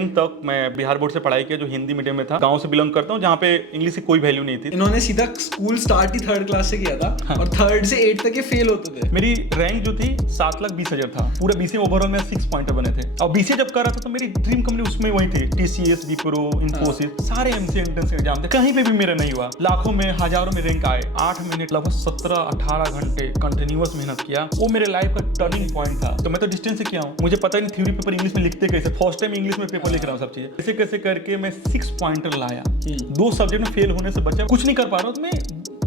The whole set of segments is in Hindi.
10th तक मैं बिहार बोर्ड से पढ़ाई किया जो हिंदी मीडियम में था। गांव से बिलोंग करता हूं जहां पे इंग्लिश की कोई वैल्यू नहीं थी। इन्होंने सीधा स्कूल स्टार्ट ही 3rd क्लास से किया था। हाँ। और 3rd से 8 तक ये फेल होते थे। मेरी रैंक जो थी 7,20,000 था। पूरा बीसीए ओवरऑल में 6 पॉइंट बने थे। और बीसीए जब कर रहा था तो मेरी ड्रीम कंपनी उसमें वही थी, टीसीएस, विप्रो, इन्फोसिस। सारे एमसीए एंट्रेंस एग्जाम थे, कहीं पे भी मेरा नहीं हुआ। लाखों में हजारों में रैंक आए। 8 महीने लगभग 17-18 घंटे कंटिन्यूअस मेहनत किया। वो मेरे लाइफ का टर्निंग पॉइंट था। तो मैं तो डिस्टेंस से किया हूँ, मुझे पता ही नहीं थ्योरी पेपर इंग्लिश में लिखते कैसे। फर्स्ट टाइम इंग्लिश में पेपर लिख रहा हूँ सब चीजें कैसे कैसे करके मैं 6 पॉइंटर लाया। 2 सब्जेक्ट में फेल होने से बचा, कुछ नहीं कर पा रहा हूँ तो मैं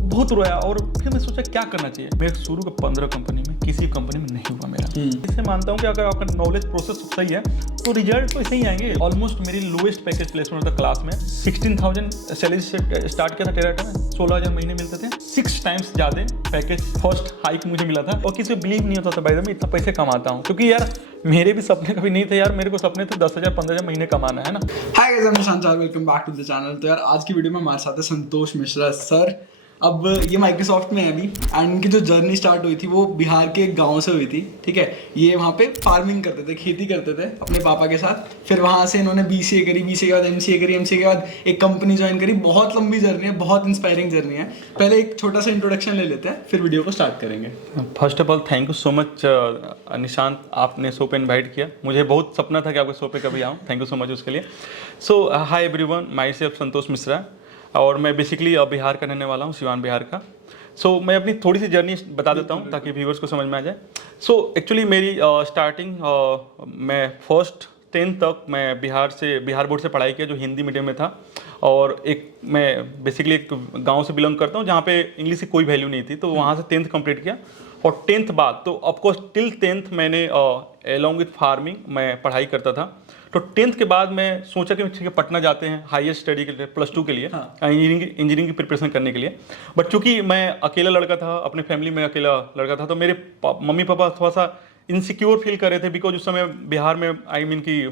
बहुत रोया। और फिर मैं सोचा क्या करना चाहिए। मैं शुरू के 15 कंपनी में किसी कंपनी में नहीं हुआ मेरा। इससे मानता हूँ कि अगर आपका नॉलेज प्रोसेस सही है तो रिजल्ट तो ऐसे ही आएंगे। ऑलमोस्ट मेरी लोएस्ट पैकेज प्लेसमेंट था क्लास में। 16,000 सैलरी से स्टार्ट किया था टेराटा में, 16,000 महीने मिलते थे। 6 टाइम्स ज्यादा पैकेज फर्स्ट हाइक मुझे मिला था। और किसी को बिलीव नहीं होता था भाई मैं इतना पैसे कमाता हूँ, क्योंकि यार मेरे भी सपने कभी नहीं थे यार। मेरे को सपने थे 10,000 15,000 महीने कमाना है ना। हाय गाइस, I'm निशांत चार, welcome back to the channel. तो यार आज की वीडियो में हमारे साथ है संतोष मिश्रा सर। अब ये माइक्रोसॉफ्ट में है अभी, एंड इनकी जो जर्नी स्टार्ट हुई थी वो बिहार के एक गांव से हुई थी। ठीक है, ये वहाँ पे फार्मिंग करते थे, खेती करते थे अपने पापा के साथ। फिर वहाँ से इन्होंने बीसीए करी, बीसीए के बाद एमसीए करी, एमसीए के बाद एक कंपनी ज्वाइन करी। बहुत लंबी जर्नी है, बहुत इंस्पायरिंग जर्नी है। पहले एक छोटा सा इंट्रोडक्शन ले लेते हैं, फिर वीडियो को स्टार्ट करेंगे। First of all thank you so much Nishant, आपने शो पे इन्वाइट किया। मुझे बहुत सपना था कि आपके शो पे कभी आऊँ। थैंक यू सो मच उसके लिए। सो hi everyone, my self Santosh Mishra, और मैं बेसिकली बिहार का रहने वाला हूँ, सिवान बिहार का। सो मैं अपनी थोड़ी सी जर्नी बता देता हूँ ताकि व्यूअर्स को समझ में आ जाए। सो एक्चुअली मेरी स्टार्टिंग मैं फर्स्ट 10th तक मैं बिहार बोर्ड से पढ़ाई किया जो हिंदी मीडियम में था। और मैं बेसिकली एक गांव से बिलोंग करता हूँ जहाँ पे इंग्लिश की कोई वैल्यू नहीं थी, तो वहाँ से 10th कंप्लीट किया। और 10th बाद तो ऑफकोर्स टिल 10th मैंने अलॉन्ग विथ फार्मिंग मैं पढ़ाई करता था। तो 10th के बाद मैं सोचा कि ठीक है पटना जाते हैं हाईएस्ट स्टडी के लिए, +2 के लिए, इंजीनियरिंग की प्रिपरेशन करने के लिए। बट चूंकि मैं अकेला लड़का था, अपने फैमिली में अकेला लड़का था, तो मेरे मम्मी पापा थोड़ा सा इनसिक्योर फील कर रहे थे, बिकॉज उस समय बिहार में की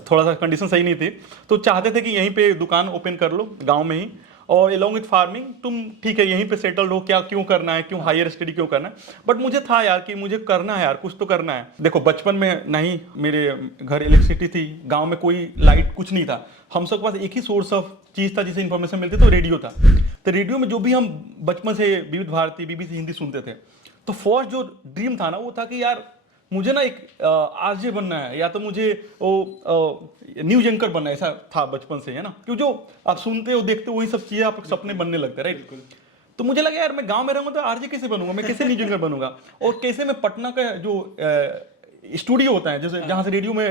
थोड़ा सा कंडीशन सही नहीं थी। तो चाहते थे कि यहीं पे दुकान ओपन कर लो गाँव में ही, और अलॉन्ग विथ फार्मिंग तुम ठीक है यहीं पे सेटल्ड हो, क्या क्यों करना है, क्यों हायर स्टडी क्यों करना है। बट मुझे था यार कि मुझे करना है यार, कुछ तो करना है। देखो बचपन में नहीं मेरे घर इलेक्ट्रिसिटी थी, गांव में कोई लाइट कुछ नहीं था। हम सबके पास एक ही सोर्स ऑफ चीज़ था जिससे इन्फॉर्मेशन मिलती, तो रेडियो था। तो रेडियो में जो भी हम बचपन से विविध भारती, बीबीसी हिंदी सुनते थे, तो फर्स्ट जो ड्रीम था ना वो था कि यार मुझे ना एक आरजे बनना है, या तो मुझे वो न्यूज एंकर बनना है। ऐसा था बचपन से, है ना, क्यों जो आप सुनते हो देखते हो वही सब चीज़ें आप सपने बनने लगते हैं, राइट। तो मुझे लगा यार मैं गांव में रहूंगा तो आरजे कैसे बनूंगा, मैं कैसे न्यूज एंकर बनूंगा, और कैसे मैं पटना का जो स्टूडियो होता है जैसे जहाँ से रेडियो में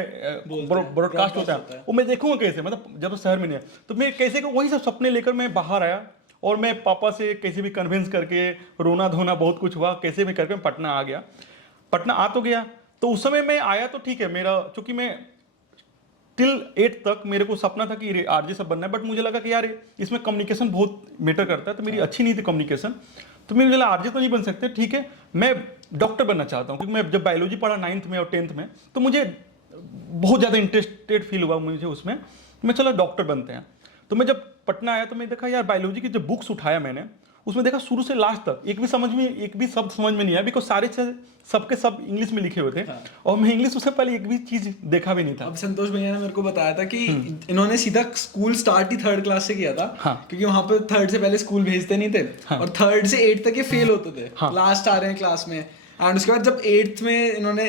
ब्रॉडकास्ट होता है वो मैं देखूंगा कैसे, मतलब जब शहर में नहीं है तो मैं कैसे, वही सब सपने लेकर मैं बाहर आया। और मैं पापा से कैसे भी कन्विंस करके, रोना धोना बहुत कुछ हुआ, कैसे भी करके पटना आ गया। पटना आ तो गया, तो उस समय मैं आया तो ठीक है, मेरा चूंकि मैं टिल 8 तक मेरे को सपना था कि आरजे सब बनना है। बट मुझे लगा कि यार इसमें कम्युनिकेशन बहुत मैटर करता है, तो मेरी अच्छी नहीं थी कम्युनिकेशन। तो मुझे लगा आरजे तो नहीं बन सकते, ठीक है मैं डॉक्टर बनना चाहता हूँ। क्योंकि मैं जब बायोलॉजी पढ़ा 9th में और 10th में, तो मुझे बहुत ज़्यादा इंटरेस्टेड फील हुआ मुझे उसमें। मैं चलो डॉक्टर बनते हैं। तो मैं जब पटना आया तो मैं देखा यार बायोलॉजी की जब बुक्स उठाया मैंने, उसमें देखा शुरू से लास्ट तक एक भी शब्द समझ में नहीं आया, बिकॉज सारे सबके सब इंग्लिश में लिखे हुए थे। और मैं इंग्लिश उससे पहले एक भी चीज देखा भी नहीं था। अब संतोष भैया ने मेरे को बताया था कि इन्होंने सीधा स्कूल स्टार्ट ही 3rd क्लास से किया था। क्योंकि वहां पे 3rd से पहले स्कूल भेजते नहीं थे। और 3rd से 8 तक ये फेल होते थे, लास्ट आ रहे हैं क्लास में। एंड उसके बाद जब 8th में इन्होंने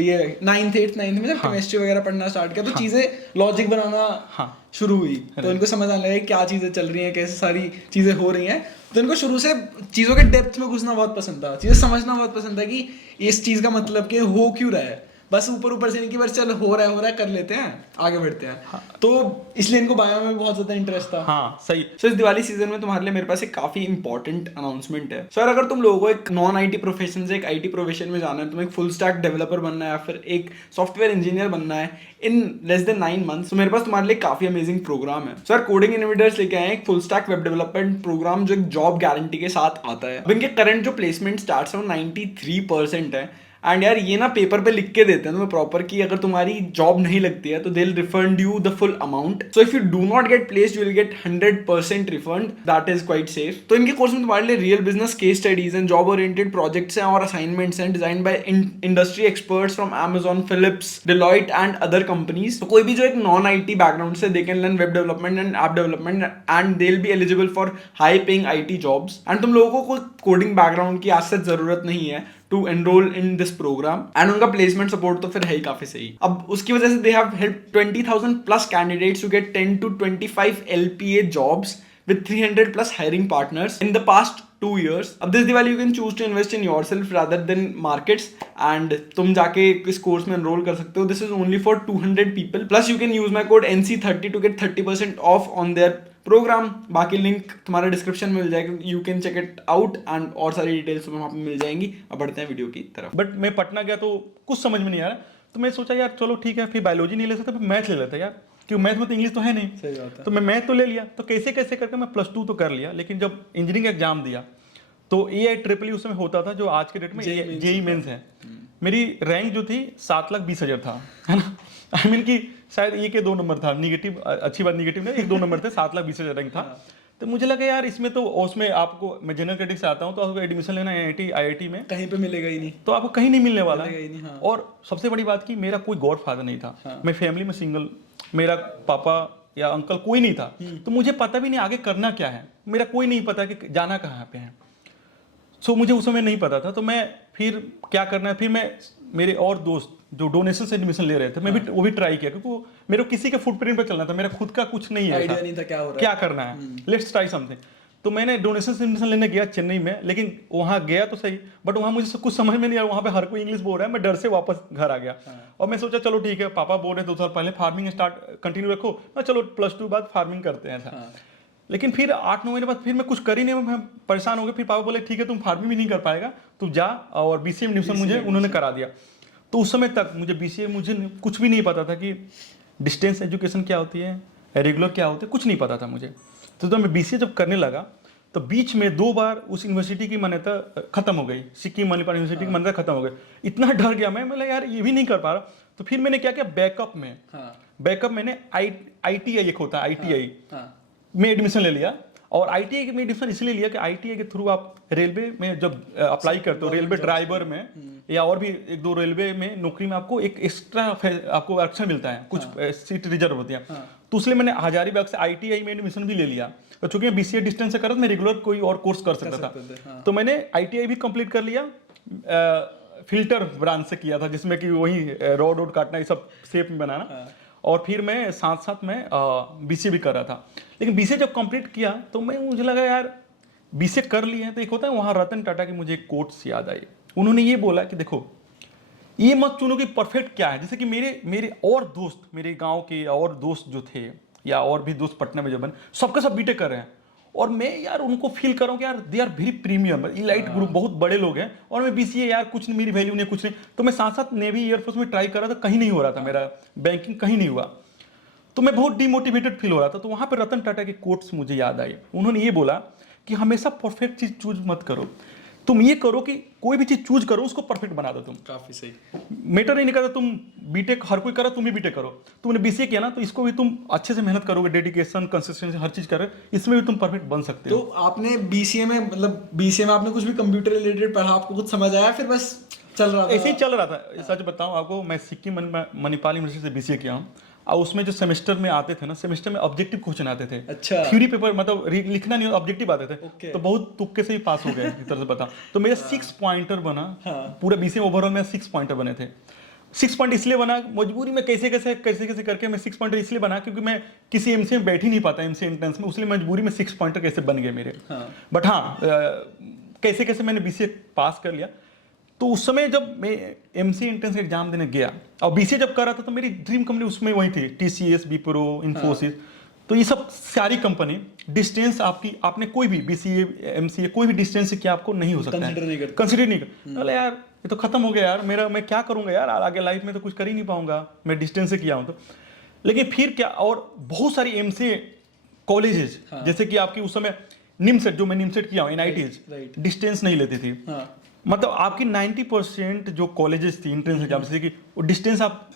ये 9th में जब केमिस्ट्री वगैरह पढ़ना स्टार्ट किया, तो चीजें लॉजिक बनाना शुरू हुई। तो इनको समझ आने लगा क्या चीजें चल रही हैं, कैसे सारी चीजें हो रही हैं। तो इनको शुरू से चीजों के डेप्थ में घुसना बहुत पसंद था, चीजें समझना बहुत पसंद था कि इस चीज का मतलब कि हो क्यों रहा है। बस ऊपर से नहीं कि बस चल हो रहा है कर लेते हैं, आगे बढ़ते हैं। तो इसलिए इनको बायो में बहुत ज्यादा इंटरेस्ट था। हाँ सही। सो इस दिवाली सीजन में तुम्हारे लिए मेरे पास एक काफी इंपॉर्टेंट अनाउंसमेंट है सर। अगर तुम लोगों को एक नॉन आईटी प्रोफेशन से एक आईटी प्रोफेशन में जाना है, तुम्हें एक फुल स्टैक डेवलपर बनना है या फिर एक सॉफ्टवेयर इंजीनियर बनना है इन लेस देन 9 months, तो मेरे पास तुम्हारे लिए काफी अमेजिंग प्रोग्राम है सर। कोडिंग इनोवेटर्स लेके आए एक full stack web development program जो एक जॉब गारंटी के साथ आता है। अब इनके करंट जो प्लेसमेंट स्टार्ट्स है वो 93% है। एंड यार ये ना पेपर पे लिख के देते हैं तुम्हें प्रॉपर कि अगर तुम्हारी जॉब नहीं लगती है तो they will refund you the full amount. So if you do not get placed you will get 100% refund. That is quite safe. तो इनके कोर्स में तुम्हारे लिए real business case studies and job oriented projects हैं और असाइनमेंट्स हैं design by industry experts from Amazon, Philips, Deloitte and other companies. तो कोई भी जो एक नॉन IT बैकग्राउंड से they can learn web development and app development and they'll be eligible for high paying IT jobs. And तुम लोगों को कोई कोडिंग बैकग्राउंड की आज से जरूरत नहीं है to enroll in this program. And उनका placement support तो फिर है ही काफी सही. अब उसकी वजह से they have helped 20,000 plus candidates to get 10 to 25 LPA jobs with 300 plus hiring partners in the past 2 years. अब this Diwali you can choose to invest in yourself rather than markets and तुम जाके इस कोर्स में enroll कर सकते हो. This is only for 200 people. Plus you can use my code NC30 to get 30% off on their program. बाकी लिंक तुम्हारे डिस्क्रिप्शन में मिल जाएगा. You can check it out and और सारी डिटेल्स तुम्हें वहाँ पे मिल जाएंगी. अब बढ़ते हैं वीडियो की तरफ. बट मैं पटना गया तो कुछ समझ में नहीं आ रहा, तो मैं सोचा यार चलो ठीक है, फिर बायोलॉजी नहीं ले सकते, फिर मैथ ले लेते यार, क्योंकि मैथ में तो इंग्लिश तो है नहीं. सही बात है. तो मैं मैथ तो ले लिया. तो कैसे कैसे करके मैं +2 तो कर लिया, लेकिन जब इंजीनियरिंग एग्जाम दिया तो AIEEE उस समय होता था जो आज के डेट में JEE मेंस है. मेरी रैंक जो थी 7,20,000 था, है ना. आई मीन कि शायद एक या 2 नंबर था निगेटिव. अच्छी बात निगेटिव नहीं, 1-2 नंबर थे. 7,20,000 रैंक था. तो मुझे लगा यार इसमें तो उसमें आपको, मैं जनरल कैटेगरी से आता हूँ, तो आपको एडमिशन लेना है IIT में, कहीं पे मिलेगा ही नहीं, तो आपको कहीं नहीं मिलने वाला. हाँ. और सबसे बड़ी बात कि मेरा कोई गॉड फादर नहीं था. हाँ. मैं फैमिली में सिंगल, मेरा पापा या अंकल कोई नहीं था. तो मुझे पता भी नहीं आगे करना क्या है. मेरा कोई नहीं पता कि जाना कहाँ पे है. सो मुझे उस समय नहीं पता था. तो मैं फिर क्या करना है, फिर मैं मेरे और दोस्त जो डोनेशन से एडमिशन ले रहे थे, मैं भी वो भी ट्राई किया, क्योंकि मेरे को किसी के फुटप्रिंट पे चलना था. मेरा खुद का कुछ नहीं है, आइडिया नहीं था क्या हो रहा है, क्या करना है, लेट्स ट्राई समथिंग. तो मैंने डोनेशन से एडमिशन लेने गया चेन्नई में, लेकिन वहाँ गया तो सही, बट वहाँ मुझे कुछ समझ में नहीं आया. वहाँ पे हर कोई इंग्लिश बोल रहा है. मैं डर से वापस घर आ गया. और मैं सोचा चलो ठीक है, पापा बोल रहे 2 साल पहले फार्मिंग कंटिन्यू रखो, मैं चलो +2 बाद फार्मिंग करते हैं ऐसा. लेकिन फिर 8-9 महीने बाद फिर मैं कुछ कर ही नहीं, मैं परेशान हो गया. फिर पापा बोले ठीक है तुम फार्मिंग भी नहीं कर पाएगा, तुम जा. और BCA एडमिशन मुझे उन्होंने करा दिया. तो उस समय तक मुझे BCA मुझे कुछ भी नहीं पता था कि डिस्टेंस एजुकेशन क्या होती है, रेगुलर क्या होती है, कुछ नहीं पता था मुझे. तो मैं BCA जब करने लगा तो बीच में 2 बार उस यूनिवर्सिटी की मान्यता खत्म हो गई. सिक्किम मणिपाल यूनिवर्सिटी की मान्यता खत्म हो गई. इतना डर गया मैं, मतलब यार ये भी नहीं कर पा रहा. तो फिर मैंने क्या किया, बैकअप मैंने ITI एक होता है ITI में एडमिशन ले लिया. और ITI में एडमिशन इसलिए लिया कि ITI के थ्रू आप रेलवे में जब अप्लाई करते हो, रेलवे ड्राइवर में या और भी 1-2 रेलवे में नौकरी में आपको एक एक्स्ट्रा आपको आरक्षण मिलता है, कुछ सीट रिजर्व होती है. तो इसलिए मैंने हजारीबाग से ITI में एडमिशन भी ले लिया. तो चूंकि मैं BCA डिस्टेंस से कर रहा था, मैं रेगुलर कोई और कोर्स कर सकता था. तो मैंने ITI भी कंप्लीट कर लिया. फिल्टर ब्रांच से किया था, जिसमें कि वही रोड काटना, ये सब शेप में बनाना. और फिर मैं साथ में BCA भी कर रहा था. लेकिन BCA जब कंप्लीट किया तो मुझे लगा यार BCA कर लिए हैं, तो एक होता है वहाँ रतन टाटा की मुझे एक कोट्स याद आई. उन्होंने ये बोला कि देखो ये मत चुनो कि परफेक्ट क्या है. जैसे कि मेरे और दोस्त, मेरे गांव के और दोस्त जो थे या और भी दोस्त पटना में जो बने, सबके सब बीटेक कर रहे हैं. और मैं यार उनको फील कर रहा हूँ कि यार they are very premium, elite group, बहुत बड़े लोग हैं. और मैं BCA यार कुछ नहीं, मेरी वैल्यू नहीं, कुछ नहीं. तो मैं साथ नेवी एयरफोर्स में ट्राई कर रहा था, कहीं नहीं हो रहा था मेरा, बैंकिंग कहीं नहीं हुआ. तो मैं बहुत डिमोटिवेटेड फील हो रहा था. तो वहाँ पर रतन टाटा के कोट्स मुझे याद आए. उन्होंने ये बोला कि हमेशा परफेक्ट चीज चूज मत करो, तुम ये करो कि कोई भी चीज चूज करो उसको परफेक्ट बना दो. तुम काफी सही, मैटर नहीं करता. तुम बीटेक हर कोई करा, तुम भी बीटेक करो. तुमने BCA किया ना, तो इसको भी तुम अच्छे से मेहनत करोगे, डेडिकेशन, कंसिस्टेंसी, हर चीज करे, इसमें भी तुम परफेक्ट बन सकते हो. तो आपने BCA में, मतलब BCA में आपने कुछ भी कंप्यूटर रिलेटेड पढ़ा, आपको कुछ समझ आया, फिर बस चल रहा था? ऐसे ही चल रहा था. सच बताऊं आपको, मैं सिक्किम मणिपाल यूनिवर्सिटी से BCA किया हूँ. और उसमें जो सेमेस्टर में आते थे ना, सेमेस्टर में ऑब्जेक्टिव क्वेश्चन आते थे. अच्छा. थ्योरी पेपर मतलब लिखना नहीं, ऑब्जेक्टिव आते थे. तो बहुत तुक्के से ही पास हो गए इस तरह से बताऊं. तो मेरा 6 पॉइंटर बना. पूरा BCA ओवरऑल में 6 पॉइंटर बने थे. 6 पॉइंट इसलिए बना, मजबूरी में कैसे कैसे करके मैं 6 पॉइंटर इसलिए बना क्योंकि मैं किसी MCA में बैठ ही नहीं पाता, MCA एंट्रेंस में. उसलिए मजबूरी में 6 पॉइंटर कैसे बन गए मेरे. बट हाँ, कैसे मैंने BCA पास कर लिया. तो उस समय जब मैं MCA एंट्रेंस एग्जाम देने गया और BCA जब कर रहा था, तो मेरी ड्रीम कंपनी उसमें वही थी, TCS, Wipro, Infosys. तो ये सब सारी कंपनी डिस्टेंस आपने कोई भी BCA MCA कोई भी डिस्टेंस से क्या आपको नहीं हो सकता है, कंसिडर नहीं कर. अरे यार ये तो खत्म हो गया यार, मैं क्या करूंगा यार आगे लाइफ में, तो कुछ कर ही नहीं पाऊंगा, मैं डिस्टेंस से किया हूं. तो लेकिन फिर क्या, और बहुत सारी MCA कॉलेजेस, जैसे कि आपकी उस समय निमसेट, जो मैं निमसेट किया हूँ, एनआईटीज right. डिस्टेंस नहीं लेती थी। हाँ मतलब आपकी 90% जो कॉलेजेस थी इंट्रेंस एग्जाम से कि वो डिस्टेंस आप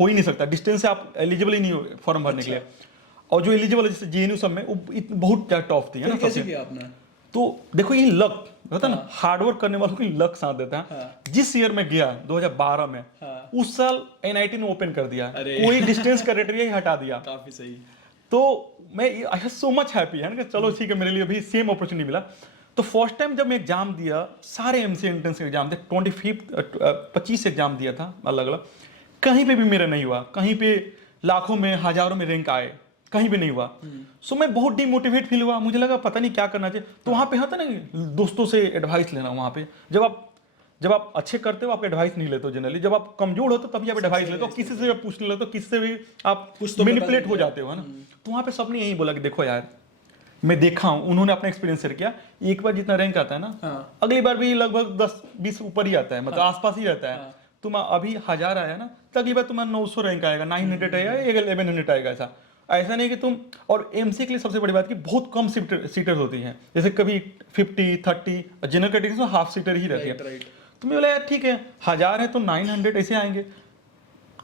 हो ही नहीं सकता, डिस्टेंस से आप एलिजिबल ही नहीं हो फॉर्म भरने के लिए। और जो एलिजिबल है जैसे जेएनयू सब में वो बहुत टफ थी, है ना। फिर कैसे किया आपने? तो देखो ये लक होता है ना, हार्डवर्क करने वालों को लक साथ देता है। हाँ। जिस ईयर में गया 2012 में, हाँ। उस साल एनआईटी ने ओपन कर दिया, अरे। कोई डिस्टेंस क्राइटेरिया ही हटा दिया। काफी सही। तो मैं आई सो मच हैप्पी है ना कि चलो ठीक है, मेरे लिए भी सेम अपॉर्चुनिटी मिला। तो फर्स्ट टाइम जब मैं एग्जाम दिया, सारे एमसीए एंट्रेंस के एग्जाम थे, 25 एग्जाम दिया था अलग अलग, कहीं पे भी मेरा नहीं हुआ, कहीं पे लाखों में हजारों में रैंक आए, कहीं भी नहीं हुआ। सो मैं बहुत डिमोटिवेट फील हुआ, मुझे लगा पता नहीं क्या करना चाहिए। तो वहाँ पे होता ना कि दोस्तों से एडवाइस लेना, वहाँ पे जब आप अच्छे करते हो आप एडवाइस नहीं लेते हो जनरली, जब आप कमजोर होते हो तभी आप एडवाइस लेते हो, किसी से पूछने लगते हो, किसी से भी आप मैनिपुलेट हो जाते हो, है ना। तो वहाँ पे सबने यही बोला कि देखो यार, मैं देखा हूँ, उन्होंने अपना एक्सपीरियंस शेयर किया, एक बार जितना रैंक आता है ना, अगली बार भी लगभग 10-20 ऊपर ही आता है, मतलब आसपास ही रहता है। तुम अभी 1000 आया ना, तो अगली बार तुम्हारा 900 रैंक आएगा, 900 आएगा, 1100 आएगा। ऐसा नहीं कि तुम, और एमसीए के लिए सबसे बड़ी बात कि बहुत कम सीटर्स होती हैं, जैसे कभी 50, 30, जनरल कैटेगरी में हाफ सीटर ही रहती है। तो मैं बोला यार ठीक है, 1000 है तो 900 ऐसे आएंगे।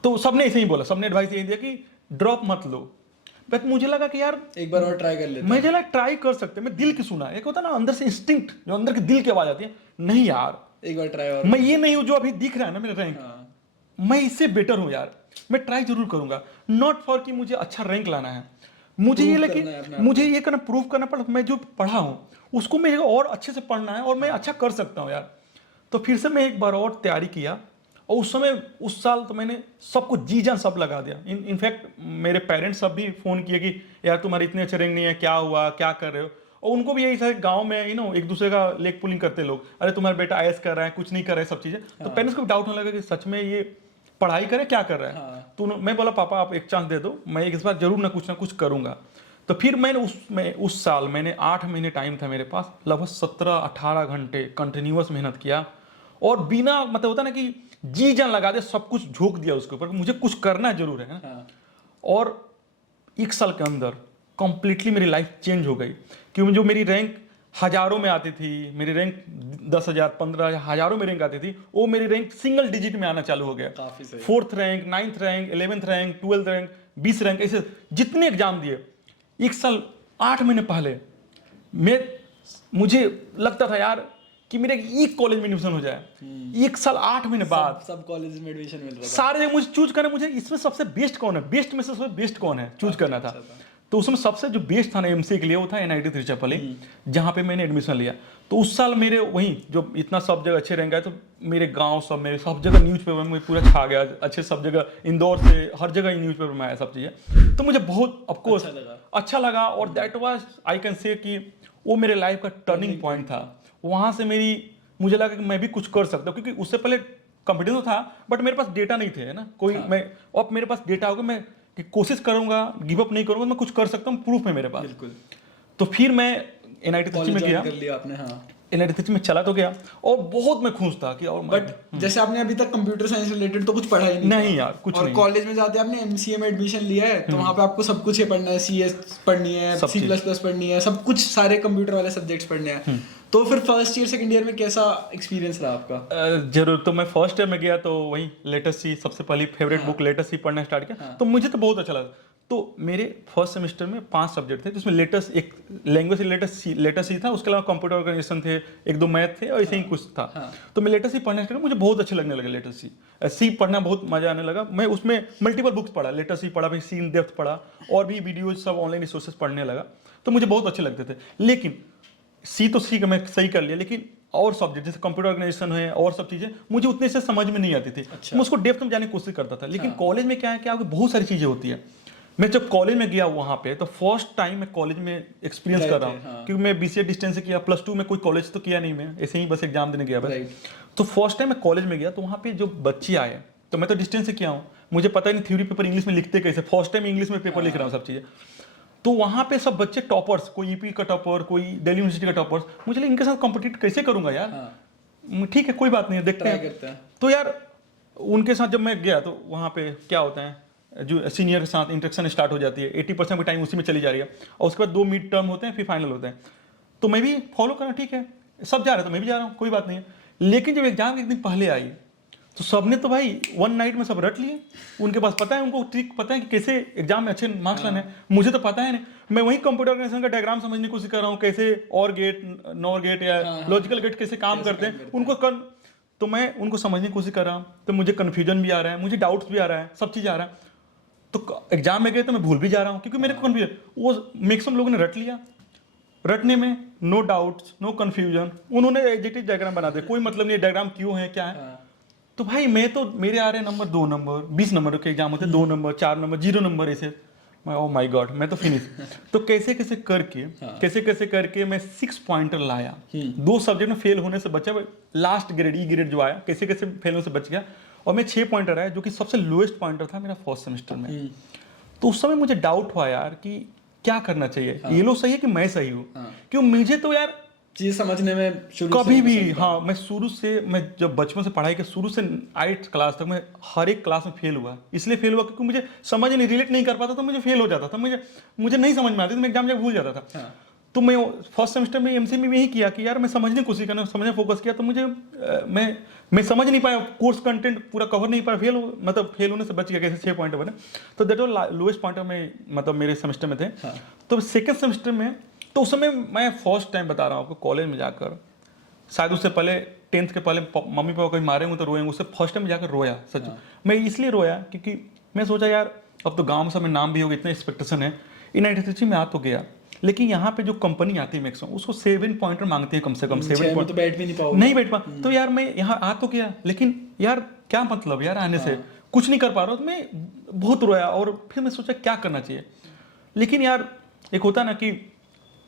तो सबने ऐसे ही बोला, सबने एडवाइस यही दिया कि ड्रॉप मत लो। बट मुझे लगा कि यार एक बार और ट्राई कर लेते, मुझे लगा ट्राई कर सकते। मैं दिल की सुना, एक होता ना अंदर से इंस्टिंक्ट, जो अंदर के दिल की आवाज आती है, नहीं यार एक बार ट्राई और, मैं ये नहीं हूं जो अभी दिख रहा है ना मेरा रैंक, मैं इससे बेटर हूं यार, मैं ट्राई जरूर करूंगा। नॉट फॉर कि मुझे अच्छा रैंक लाना है, मुझे ये लगे, मुझे ये करना, प्रूव करना पड़ा, मैं जो पढ़ा हूं उसको मैं और अच्छे से पढ़ना है और मैं अच्छा कर सकता हूं यार। तो फिर से मैं एक बार और तैयारी किया, और उस समय उस साल तो मैंने सब कुछ जी जान सब लगा दिया। इनफैक्ट मेरे पेरेंट्स सब भी फ़ोन किए कि यार तुम्हारे इतने अच्छे रैंक नहीं है, क्या हुआ, क्या कर रहे हो। और उनको भी यही था, गांव में एक दूसरे का लेग पुलिंग करते लोग, अरे तुम्हारा बेटा आईएएस कर रहा है, कुछ नहीं कर रहा है, सब चीज़ें। तो पेरेंट्स को भी डाउट होने लगा कि सच में ये पढ़ाई करे, क्या कर रहा है। तो मैं बोला पापा आप एक चांस दे दो, मैं इस बार जरूर ना कुछ करूँगा। तो फिर मैंने उस साल मैंने 8 महीने टाइम था मेरे पास, लगभग 17-18 घंटे कंटिन्यूअस मेहनत किया, और बिना मतलब होता ना कि जी जान लगा दे, सब कुछ झोंक दिया उसके ऊपर, मुझे कुछ करना जरूर है ना। और 1 साल के अंदर कंप्लीटली मेरी लाइफ चेंज हो गई, क्योंकि जो मेरी रैंक हजारों में आती थी, मेरी रैंक 10,000, 15,000, हजारों में रैंक आती थी, वो मेरी रैंक सिंगल डिजिट में आना चालू हो गया। 4th rank, 9th rank, 11th rank, 12th rank, 20 rank, ऐसे जितने एग्जाम दिए 1 साल 8 महीने पहले मुझे लगता था यार कि मेरे एक कॉलेज में एडमिशन हो जाए। 1 साल 8 महीने बाद सब कॉलेज में एडमिशन मिल रहा था, सारे जगह मुझे चूज करना, मुझे इसमें सबसे बेस्ट कौन है, बेस्ट में से सबसे बेस्ट कौन है चूज करना था। तो उसमें सबसे जो बेस्ट था ना एमसीए के लिए, वो था एनआईटी तिरुचिरापल्ली, जहाँ पे मैंने एडमिशन लिया। तो उस साल मेरे वहीं जो इतना सब जगह अच्छे रैंक आए, तो मेरे गांव सब, मेरे सब जगह न्यूज़पेपर में पूरा छा गया, अच्छे सब जगह, इंदौर से हर जगह न्यूज़पेपर में आया सब चीज़ें। तो मुझे बहुत ऑफकोर्स अच्छा लगा, और that was I can say कि वो मेरे लाइफ का टर्निंग पॉइंट था। वहाँ से मुझे लगा कि मैं भी कुछ कर सकता हूँ, क्योंकि उससे पहले कॉन्फिडेंस तो था, बट मेरे पास डेटा नहीं थे, है ना कोई। मैं अब मेरे पास डेटा होगा, मैं कि कोशिश करूंगा, गिव अप नहीं करूंगा, मैं कुछ कर सकता हूँ, प्रूफ है मेरे पास। बिल्कुल। तो फिर मैं एनआईटी तिरुचि में गया, कर लिया आपने। हाँ, एनआईटी तिरुचि में चला तो गया, और बहुत मैं खुश था कि और बट जैसे आपने अभी तक कंप्यूटर साइंस रिलेटेड तो कुछ पढ़ा ही नहीं यार, कुछ और नहीं। कॉलेज में जाते आपने एमसीए में एडमिशन लिया है, तो वहाँ पे आपको सब कुछ ही पढ़ना है, सीएस पढ़नी है, C++ पढ़नी है, सब कुछ, सारे कंप्यूटर वाले सब्जेक्ट्स पढ़ने हैं। तो फिर फर्स्ट ईयर सेकंड ईयर में कैसा एक्सपीरियंस रहा आपका? जरूर। तो मैं फर्स्ट ईयर में गया तो वही लेटेस्ट सी, सबसे पहली फेवरेट बुक लेटेस्ट सी पढ़ना स्टार्ट किया। तो मुझे तो बहुत अच्छा लगा। तो मेरे फर्स्ट सेमेस्टर में 5 सब्जेक्ट थे, जिसमें लेटेस्ट एक लैंग्वेज लेटेस्ट ही था, उसके अलावा कंप्यूटर ऑर्गेनाइजेशन थे, 1-2 मैथ थे, और ऐसे ही कुछ था। तो मैं लेटेस्ट ही पढ़ना स्टार्ट, मुझे बहुत अच्छे लगने लगे लेटेस्ट सी पढ़ना, बहुत मजा आने लगा। मैं उसमें मल्टीपल बुक्स पढ़ा, लेटेस्ट सी पढ़ा, फिर सी इन डेप्थ पढ़ा, और भी वीडियोज सब ऑनलाइन रिसोर्सेज पढ़ने लगा। तो मुझे बहुत अच्छे लगते थे। लेकिन सी तो सी का मैं सही कर लिया, लेकिन और सब्जेक्ट जैसे कंप्यूटर ऑर्गेनाइजेशन है और सब चीजें मुझे उतने से समझ में नहीं आती थी। मैं उसको डेप्थ में जाने की कोशिश करता था। लेकिन कॉलेज में क्या है, क्या बहुत सारी चीजें होती है। मैं जब कॉलेज में गया वहाँ पे, तो फर्स्ट टाइम मैं कॉलेज में एक्सपीरियंस कर रहा हूँ, क्योंकि मैं बीसीए डिस्टेंस से किया, +2 में कोई कॉलेज तो किया नहीं, मैं ऐसे ही बस एग्जाम देने गया बस। तो फर्स्ट टाइम मैं कॉलेज में गया, तो वहाँ पे जो बच्चे आए, तो मैं तो डिस्टेंस से किया हूँ, मुझे पता ही नहीं थ्योरी पेपर इंग्लिश में लिखते कैसे, फर्स्ट टाइम इंग्लिश में पेपर लिख रहा हूँ सब चीज़ें। तो वहाँ पे सब बच्चे टॉपर्स, कोई ईपी का टॉपर, कोई दिल्ली यूनिवर्सिटी का टॉपर्स, मुझे इनके साथ कॉम्पिटिट कैसे करूँगा यार। ठीक है, कोई बात नहीं, देखते हैं। तो यार उनके साथ जब मैं गया, तो वहाँ पे क्या होता है, जो सीनियर के साथ इंटरेक्शन स्टार्ट हो जाती है, 80% की टाइम उसी में चली जा रही है, और उसके बाद 2 मिड टर्म होते हैं, फिर फाइनल होते हैं। तो मैं भी फॉलो करा, ठीक है सब जा रहे तो मैं भी जा रहा हूँ, कोई बात नहीं है। लेकिन जब एग्जाम एक दिन पहले आई तो सबने तो भाई वन नाइट में सब रट लिए, उनके पास पता है, उनको ट्रिक पता है कि कैसे एग्जाम में अच्छे मार्क्स लाने हैं। मुझे तो पता है नहीं, मैं वही कंप्यूटर ऑर्गेनाइजेशन का डायग्राम समझने की कोशिश कर रहा हूँ, कैसे और गेट, नॉर गेट या लॉजिकल गेट कैसे काम करते हैं उनको तो मैं उनको समझने की कोशिश कर रहा हूँ, तो मुझे कन्फ्यूजन भी आ रहा है, मुझे डाउट्स भी आ रहा है, सब चीज़ आ रहा है। तो एग्जाम में गए तो मैं भूल भी जा रहा हूँ, क्योंकि मेरे को कन्फ्यूजन, वो मैक्सिमम लोगों ने रट लिया, रटने में नो डाउट्स नो कन्फ्यूजन, उन्होंने एग्जैक्ट डायग्राम बना दिया, कोई मतलब नहीं है डायग्राम क्यों है क्या है। तो भाई मैं तो, मेरे आ रहे नंबर 2 नंबर, 20 नंबर के एग्जाम होते 2 नंबर 4 नंबर 0 नंबर ऐसे, मैं ओ माय गॉड मैं तो फिनिश। तो कैसे कैसे करके मैं 6 पॉइंटर लाया, 2 सब्जेक्ट में फेल होने से बचा, लास्ट ग्रेड ई ग्रेड जो आया कैसे फेल होने से बच गया, और मैं 6 पॉइंटर आया जो कि सबसे लोएस्ट पॉइंटर था मेरा फर्स्ट सेमेस्टर में। तो उस समय मुझे डाउट हुआ यार कि क्या करना चाहिए, ये लोग सही है कि मैं सही हूँ, क्यों मुझे तो यार चीज समझने में शुरू कभी भी, हाँ मैं शुरू से, मैं जब बचपन से पढ़ाई के शुरू से 8th क्लास तक मैं हर एक क्लास में फेल हुआ, इसलिए फेल हुआ क्योंकि मुझे समझ नहीं, रिलेट नहीं कर पाता, तो मुझे फेल हो जाता था, मुझे नहीं समझ में आती, तो मैं एग्जाम जब भूल जाता था। तो मैं फर्स्ट सेमेस्टर में एमसीए में यही किया कि यार मैं समझने की कोशिश करना, समझने फोकस किया, तो मुझे मैं समझ नहीं पाया, कोर्स कंटेंट पूरा कवर नहीं पाया, फेल होने से बच गया, कैसे 6 पॉइंट बने। तो दैट वाज लोएस्ट पॉइंटर में, मतलब मेरे सेमेस्टर में थे। तो सेकेंड सेमेस्टर में, तो उस समय मैं फर्स्ट टाइम बता रहा हूँ आपको, कॉलेज में जाकर, शायद उससे पहले 10th के पहले मम्मी पापा कहीं मारे हूँ तो रोएंगे, उससे फर्स्ट टाइम जाकर रोया सच। मैं इसलिए रोया क्योंकि मैं सोचा यार अब तो गांव में सब में नाम भी हो गया, इतना एक्सपेक्टेशन है, इन 93 में आ तो गया, लेकिन यहाँ पे जो कंपनी आती है मैक्सिमम उसको 7 पॉइंटर मांगती है कम से कम, 7 पॉइंट, तो बैठ भी नहीं बैठ पा। तो यार मैं यहाँ आ तो गया, लेकिन यार क्या मतलब यार आने से, कुछ नहीं कर पा रहा हूँ, तो मैं बहुत रोया। और फिर मैं सोचा क्या करना चाहिए, लेकिन यार एक होता ना कि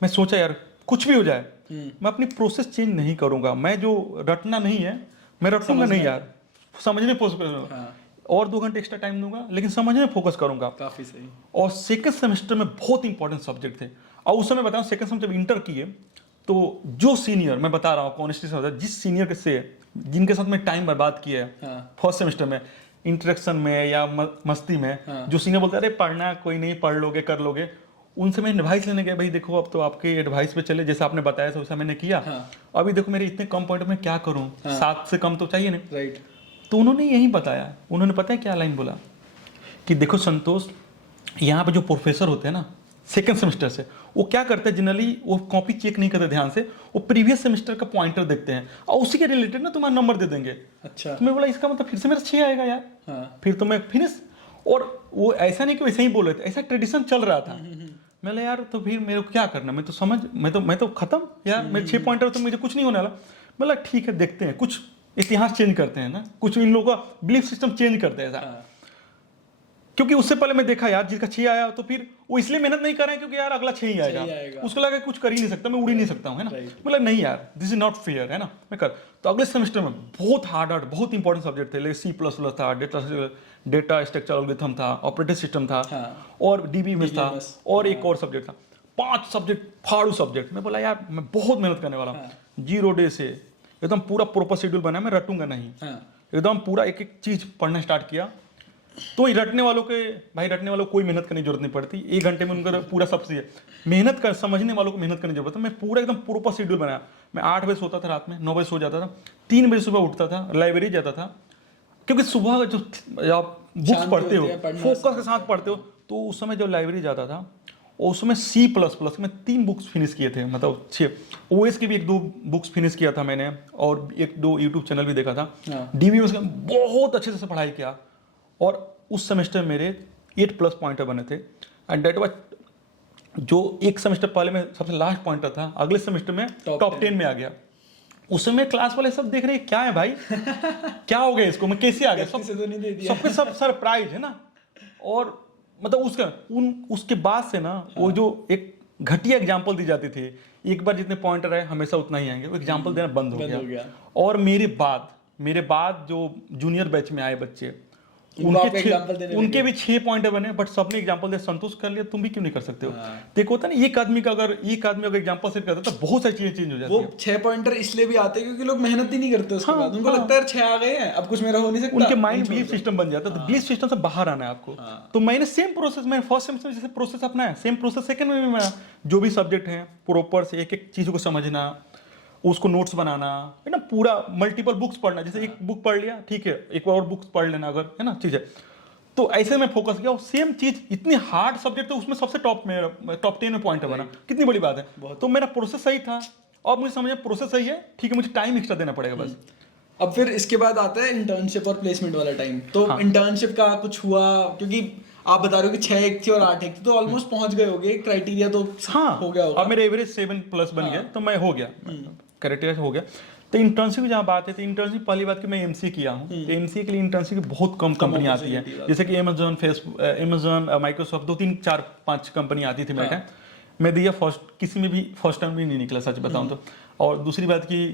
मैं सोचा यार कुछ भी हो जाए मैं अपनी प्रोसेस चेंज नहीं करूंगा, मैं जो रटना नहीं है मैं रटूंगा नहीं यार, समझने फोकस करूंगा, और 2 घंटे एक्स्ट्रा टाइम दूंगा लेकिन समझने फोकस करूंगा। काफी सही। और सेकंड सेमेस्टर में बहुत इंपॉर्टेंट सब्जेक्ट थे, और उस समय बताऊं सेकंड सेमेस्टर जब इंटर किए तो जो सीनियर, मैं बता रहा हूँ ऑनेस्टली से, जिस सीनियर से जिनके साथ मैं टाइम बर्बाद किया है फर्स्ट सेमेस्टर में, इंटरेक्शन में या मस्ती में, जो सीनियर बोलते अरे पढ़ना कोई नहीं, पढ़ लोगे कर लोगे, उनसे मैं एडवाइस लेने गया, भाई देखो अब तो आपके एडवाइस पे चले, जैसे आपने बताया था वैसा मैंने किया, अभी देखो मेरे इतने कम पॉइंट में क्या करूं, 7 से कम तो चाहिए नहीं, राइट। तो उन्होंने यही बताया, उन्होंने पता है क्या लाइन बोला कि देखो संतोष, यहाँ पे जो प्रोफेसर होते हैं ना सेकंड सेमेस्टर से, वो क्या करते हैं जनरली, वो कॉपी चेक नहीं करते ध्यान से, वो प्रीवियस सेमेस्टर का पॉइंटर देखते हैं और उसी के रिलेटेड ना तुम्हारा नंबर दे देंगे। अच्छा। तो मैं बोला इसका मतलब फिर से मेरा 6 आएगा यार, फिर तो मैं फिनिश। और वो ऐसा नहीं कि वैसे ही बोल रहे थे, ऐसा ट्रेडिशन चल रहा था। मैं यार तो फिर मेरे को क्या करना, मैं तो खत्म यार, मैं 6 पॉइंटर तो मुझे कुछ नहीं होने वाला। बोला ठीक है देखते हैं, कुछ इतिहास चेंज करते हैं ना, कुछ इन लोगों का बिलीफ सिस्टम चेंज करते हैं ऐसा। क्योंकि उससे पहले मैं देखा यार जिसका 6 आया तो फिर वो इसलिए मेहनत नहीं कर रहे हैं क्योंकि यार अगला 6 ही आएगा, उसको लगा कुछ कर ही नहीं सकता, मैं उड़ ही नहीं सकता हूँ, है ना। बोला नहीं यार दिस इज नॉट फेयर, है ना, मैं कर। तो अगले सेमेस्टर में बहुत हार्ड बहुत इंपॉर्टेंट सब्जेक्ट थे, C++ था, डेटा स्ट्रक्चर एल्गोरिथम था, ऑपरेटिंग सिस्टम था, और DBMS था, और एक और सब्जेक्ट था। 5 सब्जेक्ट फाड़ू सब्जेक्ट। मैं बोला यार मैं बहुत मेहनत करने वाला हूँ, 0 डे से एकदम पूरा प्रॉपर शेड्यूल बना, मैं रटूंगा नहीं, एकदम पूरा एक एक चीज पढ़ना स्टार्ट किया। तो रटने वालों को कोई मेहनत करने की जरूरत नहीं पड़ती, 1 घंटे में उनका पूरा सब चीज़ मेहनत कर, समझने वालों को मेहनत करने की जरूरत है। मैं पूरा एकदम प्रॉपर शेड्यूल बनाया। मैं 8 बजे सोता था रात में, 9 बजे सो जाता था, 3 बजे सुबह उठता था, लाइब्रेरी जाता था, क्योंकि सुबह जो आप बुक्स पढ़ते हो, फोकस के साथ पढ़ते हो, तो उस समय जब लाइब्रेरी जाता था और उस समय C++ में 3 बुक्स फिनिश किए थे, मतलब 6 OS की भी 1-2 बुक्स फिनिश किया था मैंने, और 1-2 यूट्यूब चैनल भी देखा था, DBMS का बहुत अच्छे से पढ़ाई किया। और उस सेमेस्टर मेरे 8+ पॉइंटर बने थे, एंड डेट वाज जो एक सेमेस्टर पहले में सबसे लास्ट पॉइंटर था, अगले सेमेस्टर में टॉप 10 में आ गया। उस समय क्लास वाले सब देख रहे हैं क्या है भाई क्या हो गया इसको, मैं कैसे आ गया, सबके सब सरप्राइज है ना। और मतलब उसके बाद से ना वो जो एक घटिया एग्जाम्पल दी जाती थी, एक बार जितने पॉइंटर आए हमेशा उतना ही आएंगे, वो एग्जाम्पल देना बंद हो गया। और मेरे बाद जो जूनियर बैच में आए बच्चे, उनके भी 6 पॉइंट बने, बट सबने एग्जांपल दे, संतोष कर लिया, तुम भी क्यों नहीं कर सकते हो? देखो होता ना, एक आदमी अगर एग्जांपल सेट करता है तो बहुत सारी चीजें चेंज हो जाती है। वो 6 पॉइंटर इसलिए भी आते हैं क्योंकि लोग मेहनत ही नहीं करते उसके बाद, उनको लगता है 6 आ गए हैं, अब कुछ मेरा हो नहीं सकता, उनके माइंड बिलीफ सिस्टम बन जाता है। तो बिलीफ सिस्टम से बाहर आना है आपको। तो मैंने सेम प्रोसेस, मैंने फर्स्ट सेमेस्टर में जैसे प्रोसेस अपनाया, सेम प्रोसेस सेकंड में भी मैं, जो भी सब्जेक्ट है प्रॉपर से एक एक चीज़ों को समझना, उसको नोट्स बनाना है ना, पूरा मल्टीपल बुक्स पढ़ना, जैसे एक बुक पढ़ लिया ठीक है, एक और बुक्स पढ़ लेना अगर, है ना, चीज़ है। तो ऐसे में फोकस किया, और सेम चीज, इतनी हार्ड सब्जेक्ट है उसमें सबसे टॉप 10 में पॉइंट बना, कितनी बड़ी बात है। तो मेरा प्रोसेस सही था, और मुझे समझ प्रोसेस सही है, ठीक है, मुझे टाइम एक्स्ट्रा देना पड़ेगा बस। अब फिर इसके बाद आता है इंटर्नशिप और प्लेसमेंट वाला टाइम। तो इंटर्नशिप का कुछ हुआ, क्योंकि आप बता रहे हो कि 6 एक थी और 8 एक थी, तो ऑलमोस्ट पहुंच गए होगे, क्राइटेरिया तो हो गया होगा। अब मेरे एवरेज 7+ बन गया, तो मैं हो गया, क्राइटेरिया हो गया। तो इंटर्नशिप की जहाँ बात है, तो इंटर्नशिप पहली बात कि मैं एमसीए किया हूँ, तो एमसीए के लिए इंटर्नशिप की बहुत कम कंपनी आती है, जैसे कि Amazon, Facebook, Amazon, Microsoft, 2 3 4 5 company आती थी मेरे टाइम। मैं दिया फर्स्ट, किसी में भी फर्स्ट टाइम भी नहीं निकला, सच बताऊँ तो। और दूसरी बात कि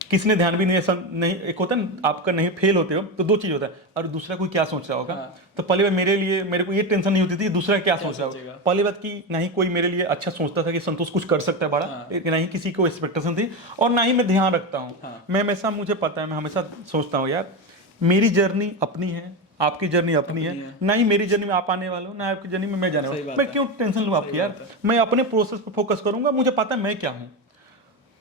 किसी ने ध्यान भी नहीं, ऐसा नहीं, एक होता है ना आपका नहीं फेल होते हो तो 2 चीज होता है, और दूसरा कोई क्या सोच रहा होगा। तो पहली बात मेरे को ये टेंशन नहीं होती थी दूसरा क्या सोच रहा होगा। पहली बात कि नहीं कोई मेरे लिए अच्छा सोचता था कि संतोष कुछ कर सकता है बड़ा, नहीं किसी को एक्सपेक्टेशन थी, और ना ही मैं ध्यान रखता हूँ। मैं हमेशा, मुझे पता है, मैं हमेशा सोचता हूँ यार मेरी जर्नी अपनी है, आपकी जर्नी अपनी है, ना ही मेरी जर्नी में आप आने वाले हो, ना आपकी जर्नी में मैं जाने वाला हूँ। मैं क्यों टेंशन लूँ आपकी यार, मैं अपने प्रोसेस पर फोकस करूंगा, मुझे पता है मैं क्या हूँ।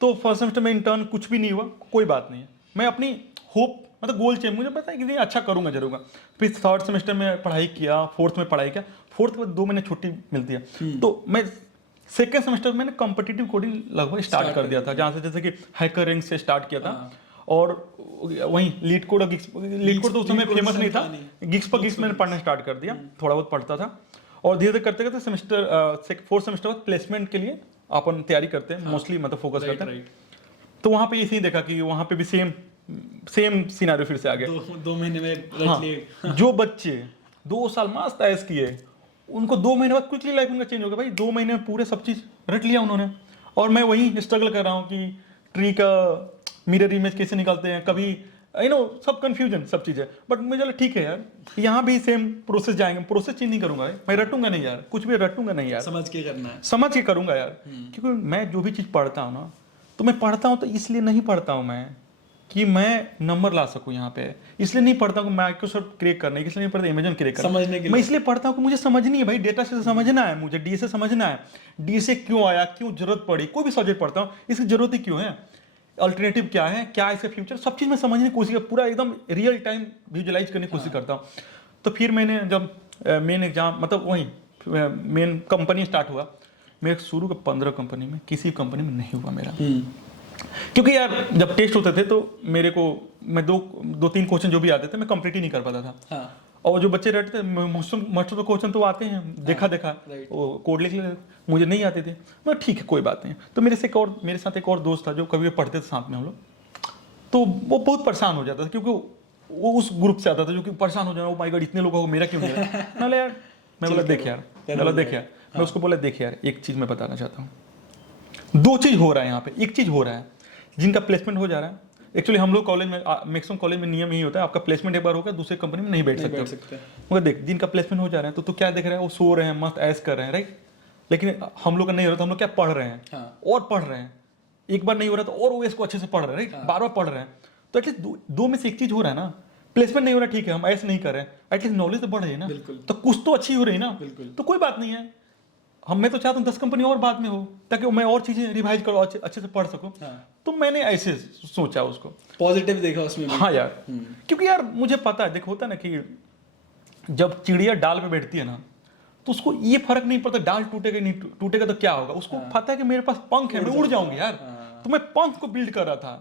तो फर्स्ट सेमेस्टर में इंटर्न कुछ भी नहीं हुआ, कोई बात नहीं है, मैं अपनी होप, मतलब गोल चाहिए, मुझे पता है कि अच्छा करूंगा जरूर। फिर थर्ड सेमेस्टर में पढ़ाई किया, फोर्थ में पढ़ाई किया, फोर्थ में 2 महीने छुट्टी मिलती है। तो मैं सेकेंड सेमेस्टर में मैंने कॉम्पिटिटिव कोडिंग लगभग स्टार्ट कर दिया था, जहाँ से जैसे कि हैकर रैंक से स्टार्ट किया था, और वहीं लीड कोड तो उस समय फेमस नहीं था, गिग्स पर गिग्स मैंने पढ़ना स्टार्ट कर दिया, थोड़ा बहुत पढ़ता था, और धीरे धीरे करते करते सेमेस्टर फोर्थ सेमेस्टर बाद प्लेसमेंट के लिए अपन तैयारी करते हैं, मोस्टली मतलब फोकस करते हैं। तो वहाँ पे इसी देखा कि वहाँ पे भी सेम सिनारियो फिर से आ गया। 2 महीने में रट लिए। जो बच्चे 2 साल मस्त ऐश किए, उनको 2 महीने बाद क्विकली लाइफ उनका चेंज हो गया। भाई 2 महीने में पूरे सब चीज रट लिया उन्होंने, और मैं वही स्ट्रगल कर रहा हूँ कि ट्री का मिरर इमेज कैसे निकालते हैं, कभी सब कंफ्यूजन, सब चीजें। बट मुझे लगा ठीक है यार, यहाँ भी सेम प्रोसेस जाएंगे, प्रोसेस चेंज नहीं करूंगा मैं रटूंगा नहीं यार, कुछ भी रटूंगा नहीं यार, समझ के करना है, समझ के करूंगा यार। क्योंकि मैं जो भी चीज पढ़ता हूँ ना, तो मैं पढ़ता हूँ तो इसलिए नहीं पढ़ता हूँ मैं कि मैं नंबर ला सकूं यहाँ पे, इसलिए नहीं पढ़ता हूँ माइक्रोसॉफ्ट क्रैक करने, इसलिए नहीं पढ़ता अमेजन क्रैक करने, समझने के लिए। मैं इसलिए पढ़ता हूँ कि मुझे समझनी है भाई, डेटा से समझना है, मुझे डी से समझना है, डी से क्यों आया, क्यों जरूरत पड़ी, कोई भी सब्जेक्ट पढ़ता हूँ इसकी जरूरत ही क्यों है, अल्टरनेटिव क्या है, क्या इसका फ्यूचर, सब चीज़ मैं समझने की कोशिश, पूरा एकदम रियल टाइम विजुअलाइज करने की कोशिश करता हूँ। तो फिर मैंने जब मेन एग्जाम, मतलब वही मेन कंपनी स्टार्ट हुआ, मेरे शुरू के 15 कंपनी में किसी कंपनी में नहीं हुआ मेरा। क्योंकि यार जब टेस्ट होते थे तो मेरे को, मैं 2-3 क्वेश्चन जो भी आते थे मैं कंप्लीट ही नहीं कर पाता था। और जो बच्चे रहते थे मास्टर तो क्वेश्चन तो आते हैं, देखा वो कोड लिख ले, मुझे नहीं आते थे। मैं ठीक है कोई बात नहीं। तो मेरे साथ एक और दोस्त था जो कभी पढ़ते थे साथ में हम लोग, तो वो बहुत परेशान हो जाता था, क्योंकि वो उस ग्रुप से आता था जो कि परेशान हो जाना, ओ माय गॉड इतने लोगों को मेरा क्यों नहीं है। मैं बोला देख यार, मैं उसको बोला देख यार, एक चीज मैं बताना चाहता हूँ, 2 चीज हो रहा है यहाँ पे। एक चीज हो रहा है जिनका प्लेसमेंट हो जा रहा है, एक्चुअली हम लोग कॉलेज में, मैक्सिमम कॉलेज में नियम यही होता है, आपका प्लेसमेंट एक बार होगा दूसरे कंपनी में नहीं बैठ सकते। मगर देख जिनका प्लेसमेंट हो जा रहा है तो क्या देख रहे हैं, वो सो रहे हैं, मस्त ऐश कर रहे हैं, राइट। लेकिन हम लोग का नहीं हो रहा, तो हम लोग क्या पढ़ रहे हैं, और पढ़ रहे हैं, एक बार नहीं हो रहा तो और ओएस को अच्छे से पढ़ रहे हैं, राइट, बार बार पढ़ रहे हैं। तो एटलीस्ट 2 में से एक चीज हो रहा है ना, प्लेसमेंट नहीं हो रहा ठीक है, हम ऐसे नहीं कर रहे हैं, एटलीस्ट नॉलेज तो बढ़ रही है ना, तो कुछ तो अच्छी हो रही है ना, तो कोई बात नहीं है। मैं तो चाहता हूँ 10 कंपनी और बाद में हो, ताकि मैं और चीजें रिवाइज करूँ, अच्छे से पढ़ सकूं। तो मैंने ऐसे सोचा, उसको पॉजिटिव देखा उसमें भी। हाँ यार, क्योंकि यार मुझे पता है, देखो होता है ना कि जब चिड़िया डाल पे बैठती है ना, तो उसको ये फर्क नहीं पड़ता डाल टूटेगा नहीं टूटेगा तो क्या होगा, उसको पता है कि मेरे पास पंख है, मैं उड़ जाऊंगी यार। तो मैं पंख को बिल्ड कर रहा था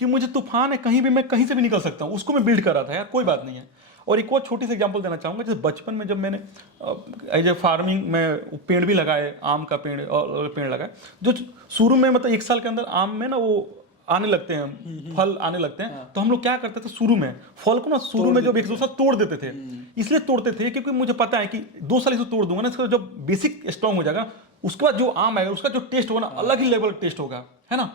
कि मुझे तूफान है, कहीं भी मैं कहीं से भी निकल सकता हूँ, उसको मैं बिल्ड कर रहा था यार, कोई बात नहीं है। और एक और छोटी सी एग्जांपल देना चाहूँगा, जैसे बचपन में जब मैंने एज ए फार्मिंग में पेड़ भी लगाए, आम का पेड़ और पेड़ लगाए, जो शुरू में मतलब 1 साल के अंदर आम में ना वो आने लगते हैं, फल आने लगते हैं। तो हम लोग क्या करते थे, शुरू में फल को ना शुरू में जब 1-2 साल तोड़ देते थे। इसलिए तोड़ते थे क्योंकि मुझे पता है कि 2 साल इसे तोड़ दूंगा ना, इसका जब बेसिक स्ट्रॉन्ग हो जाएगा, उसके बाद जो आम आएगा उसका जो टेस्ट होगा ना, अलग ही लेवल टेस्ट होगा, है ना।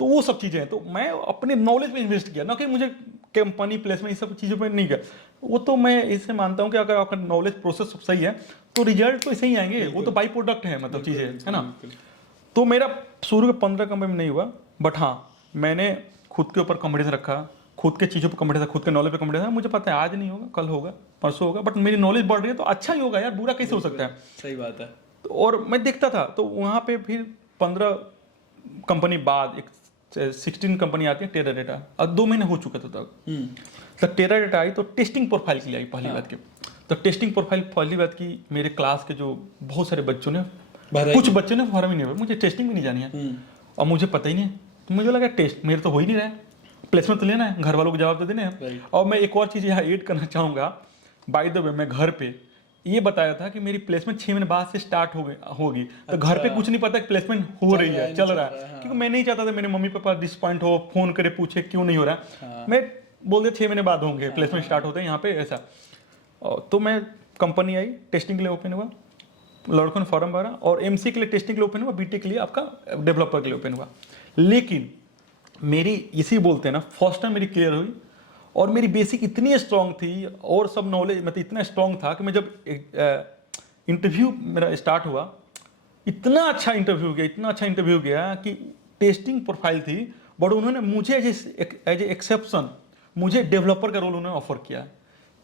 तो वो सब चीजें हैं। तो मैं अपने नॉलेज में इन्वेस्ट किया, ना कि मुझे कंपनी प्लेसमेंट इस सब चीज़ों पर नहीं गया। वो तो मैं इससे मानता हूँ कि अगर आपका नॉलेज प्रोसेस सही है तो रिजल्ट तो ऐसे ही आएंगे, वो तो बाई प्रोडक्ट है, मतलब चीज़ें है ना। तो मेरा शुरू के 15 कंपनी में नहीं हुआ, बट हाँ मैंने खुद के ऊपर कॉन्फिडेंस रखा, खुद के चीज़ों पर कॉन्फिडेंस, खुद के नॉलेज पे कॉन्फिडेंस। मुझे पता है आज नहीं होगा, कल होगा, परसों होगा, बट मेरी नॉलेज बढ़ रही है तो अच्छा ही होगा यार, बुरा कैसे हो सकता है। सही बात है। और मैं देखता था तो वहाँ पे फिर 15 कंपनी बाद एक 16 कंपनी आती है टेरा डेटा, अब 2 महीने हो चुके थे तक। तो टेरा डेटा आई तो टेस्टिंग प्रोफाइल के लिए आई पहली बात की। तो टेस्टिंग प्रोफाइल पहली बात की मेरे क्लास के जो बहुत सारे बच्चों ने, कुछ बच्चों ने फॉर्म ही नहीं हुआ, मुझे टेस्टिंग भी नहीं जानी है और मुझे पता ही नहीं है। तो मुझे लगा टेस्ट मेरे तो हो ही नहीं रहा है, प्लेसमेंट तो लेना है, घर वालों को जवाब तो देने हैं। और मैं एक और चीज़ यहाँ ऐड करना चाहूँगा, बाय द वे मैं घर पे ये बताया था कि मेरी प्लेसमेंट 6 महीने बाद से स्टार्ट होगी। तो घर पे कुछ नहीं पता कि प्लेसमेंट हो रही है, चल रहा है, क्योंकि मैं नहीं चाहता था मेरे मम्मी पापा डिसपॉइंट हो, फोन करे पूछे क्यों नहीं हो रहा। मैं बोल दिया 6 महीने बाद होंगे, प्लेसमेंट स्टार्ट होते हैं यहाँ पे ऐसा। तो मैं कंपनी आई, टेस्टिंग के लिए ओपन हुआ, लड़कों ने फॉर्म भरा, और एमसी के लिए टेस्टिंग के लिए ओपन हुआ, बीटेक के लिए आपका डेवलपर के लिए ओपन हुआ। लेकिन मेरी इसी बोलते हैं ना, फर्स्ट टाइम मेरी क्लियर हुई और मेरी बेसिक इतनी स्ट्रांग थी और सब नॉलेज मतलब इतना स्ट्रांग था कि मैं जब इंटरव्यू मेरा स्टार्ट हुआ, इतना अच्छा इंटरव्यू गया, इतना अच्छा इंटरव्यू गया कि टेस्टिंग प्रोफाइल थी, बट उन्होंने मुझे एज ए एक्सेप्शन मुझे डेवलपर का रोल उन्होंने ऑफर किया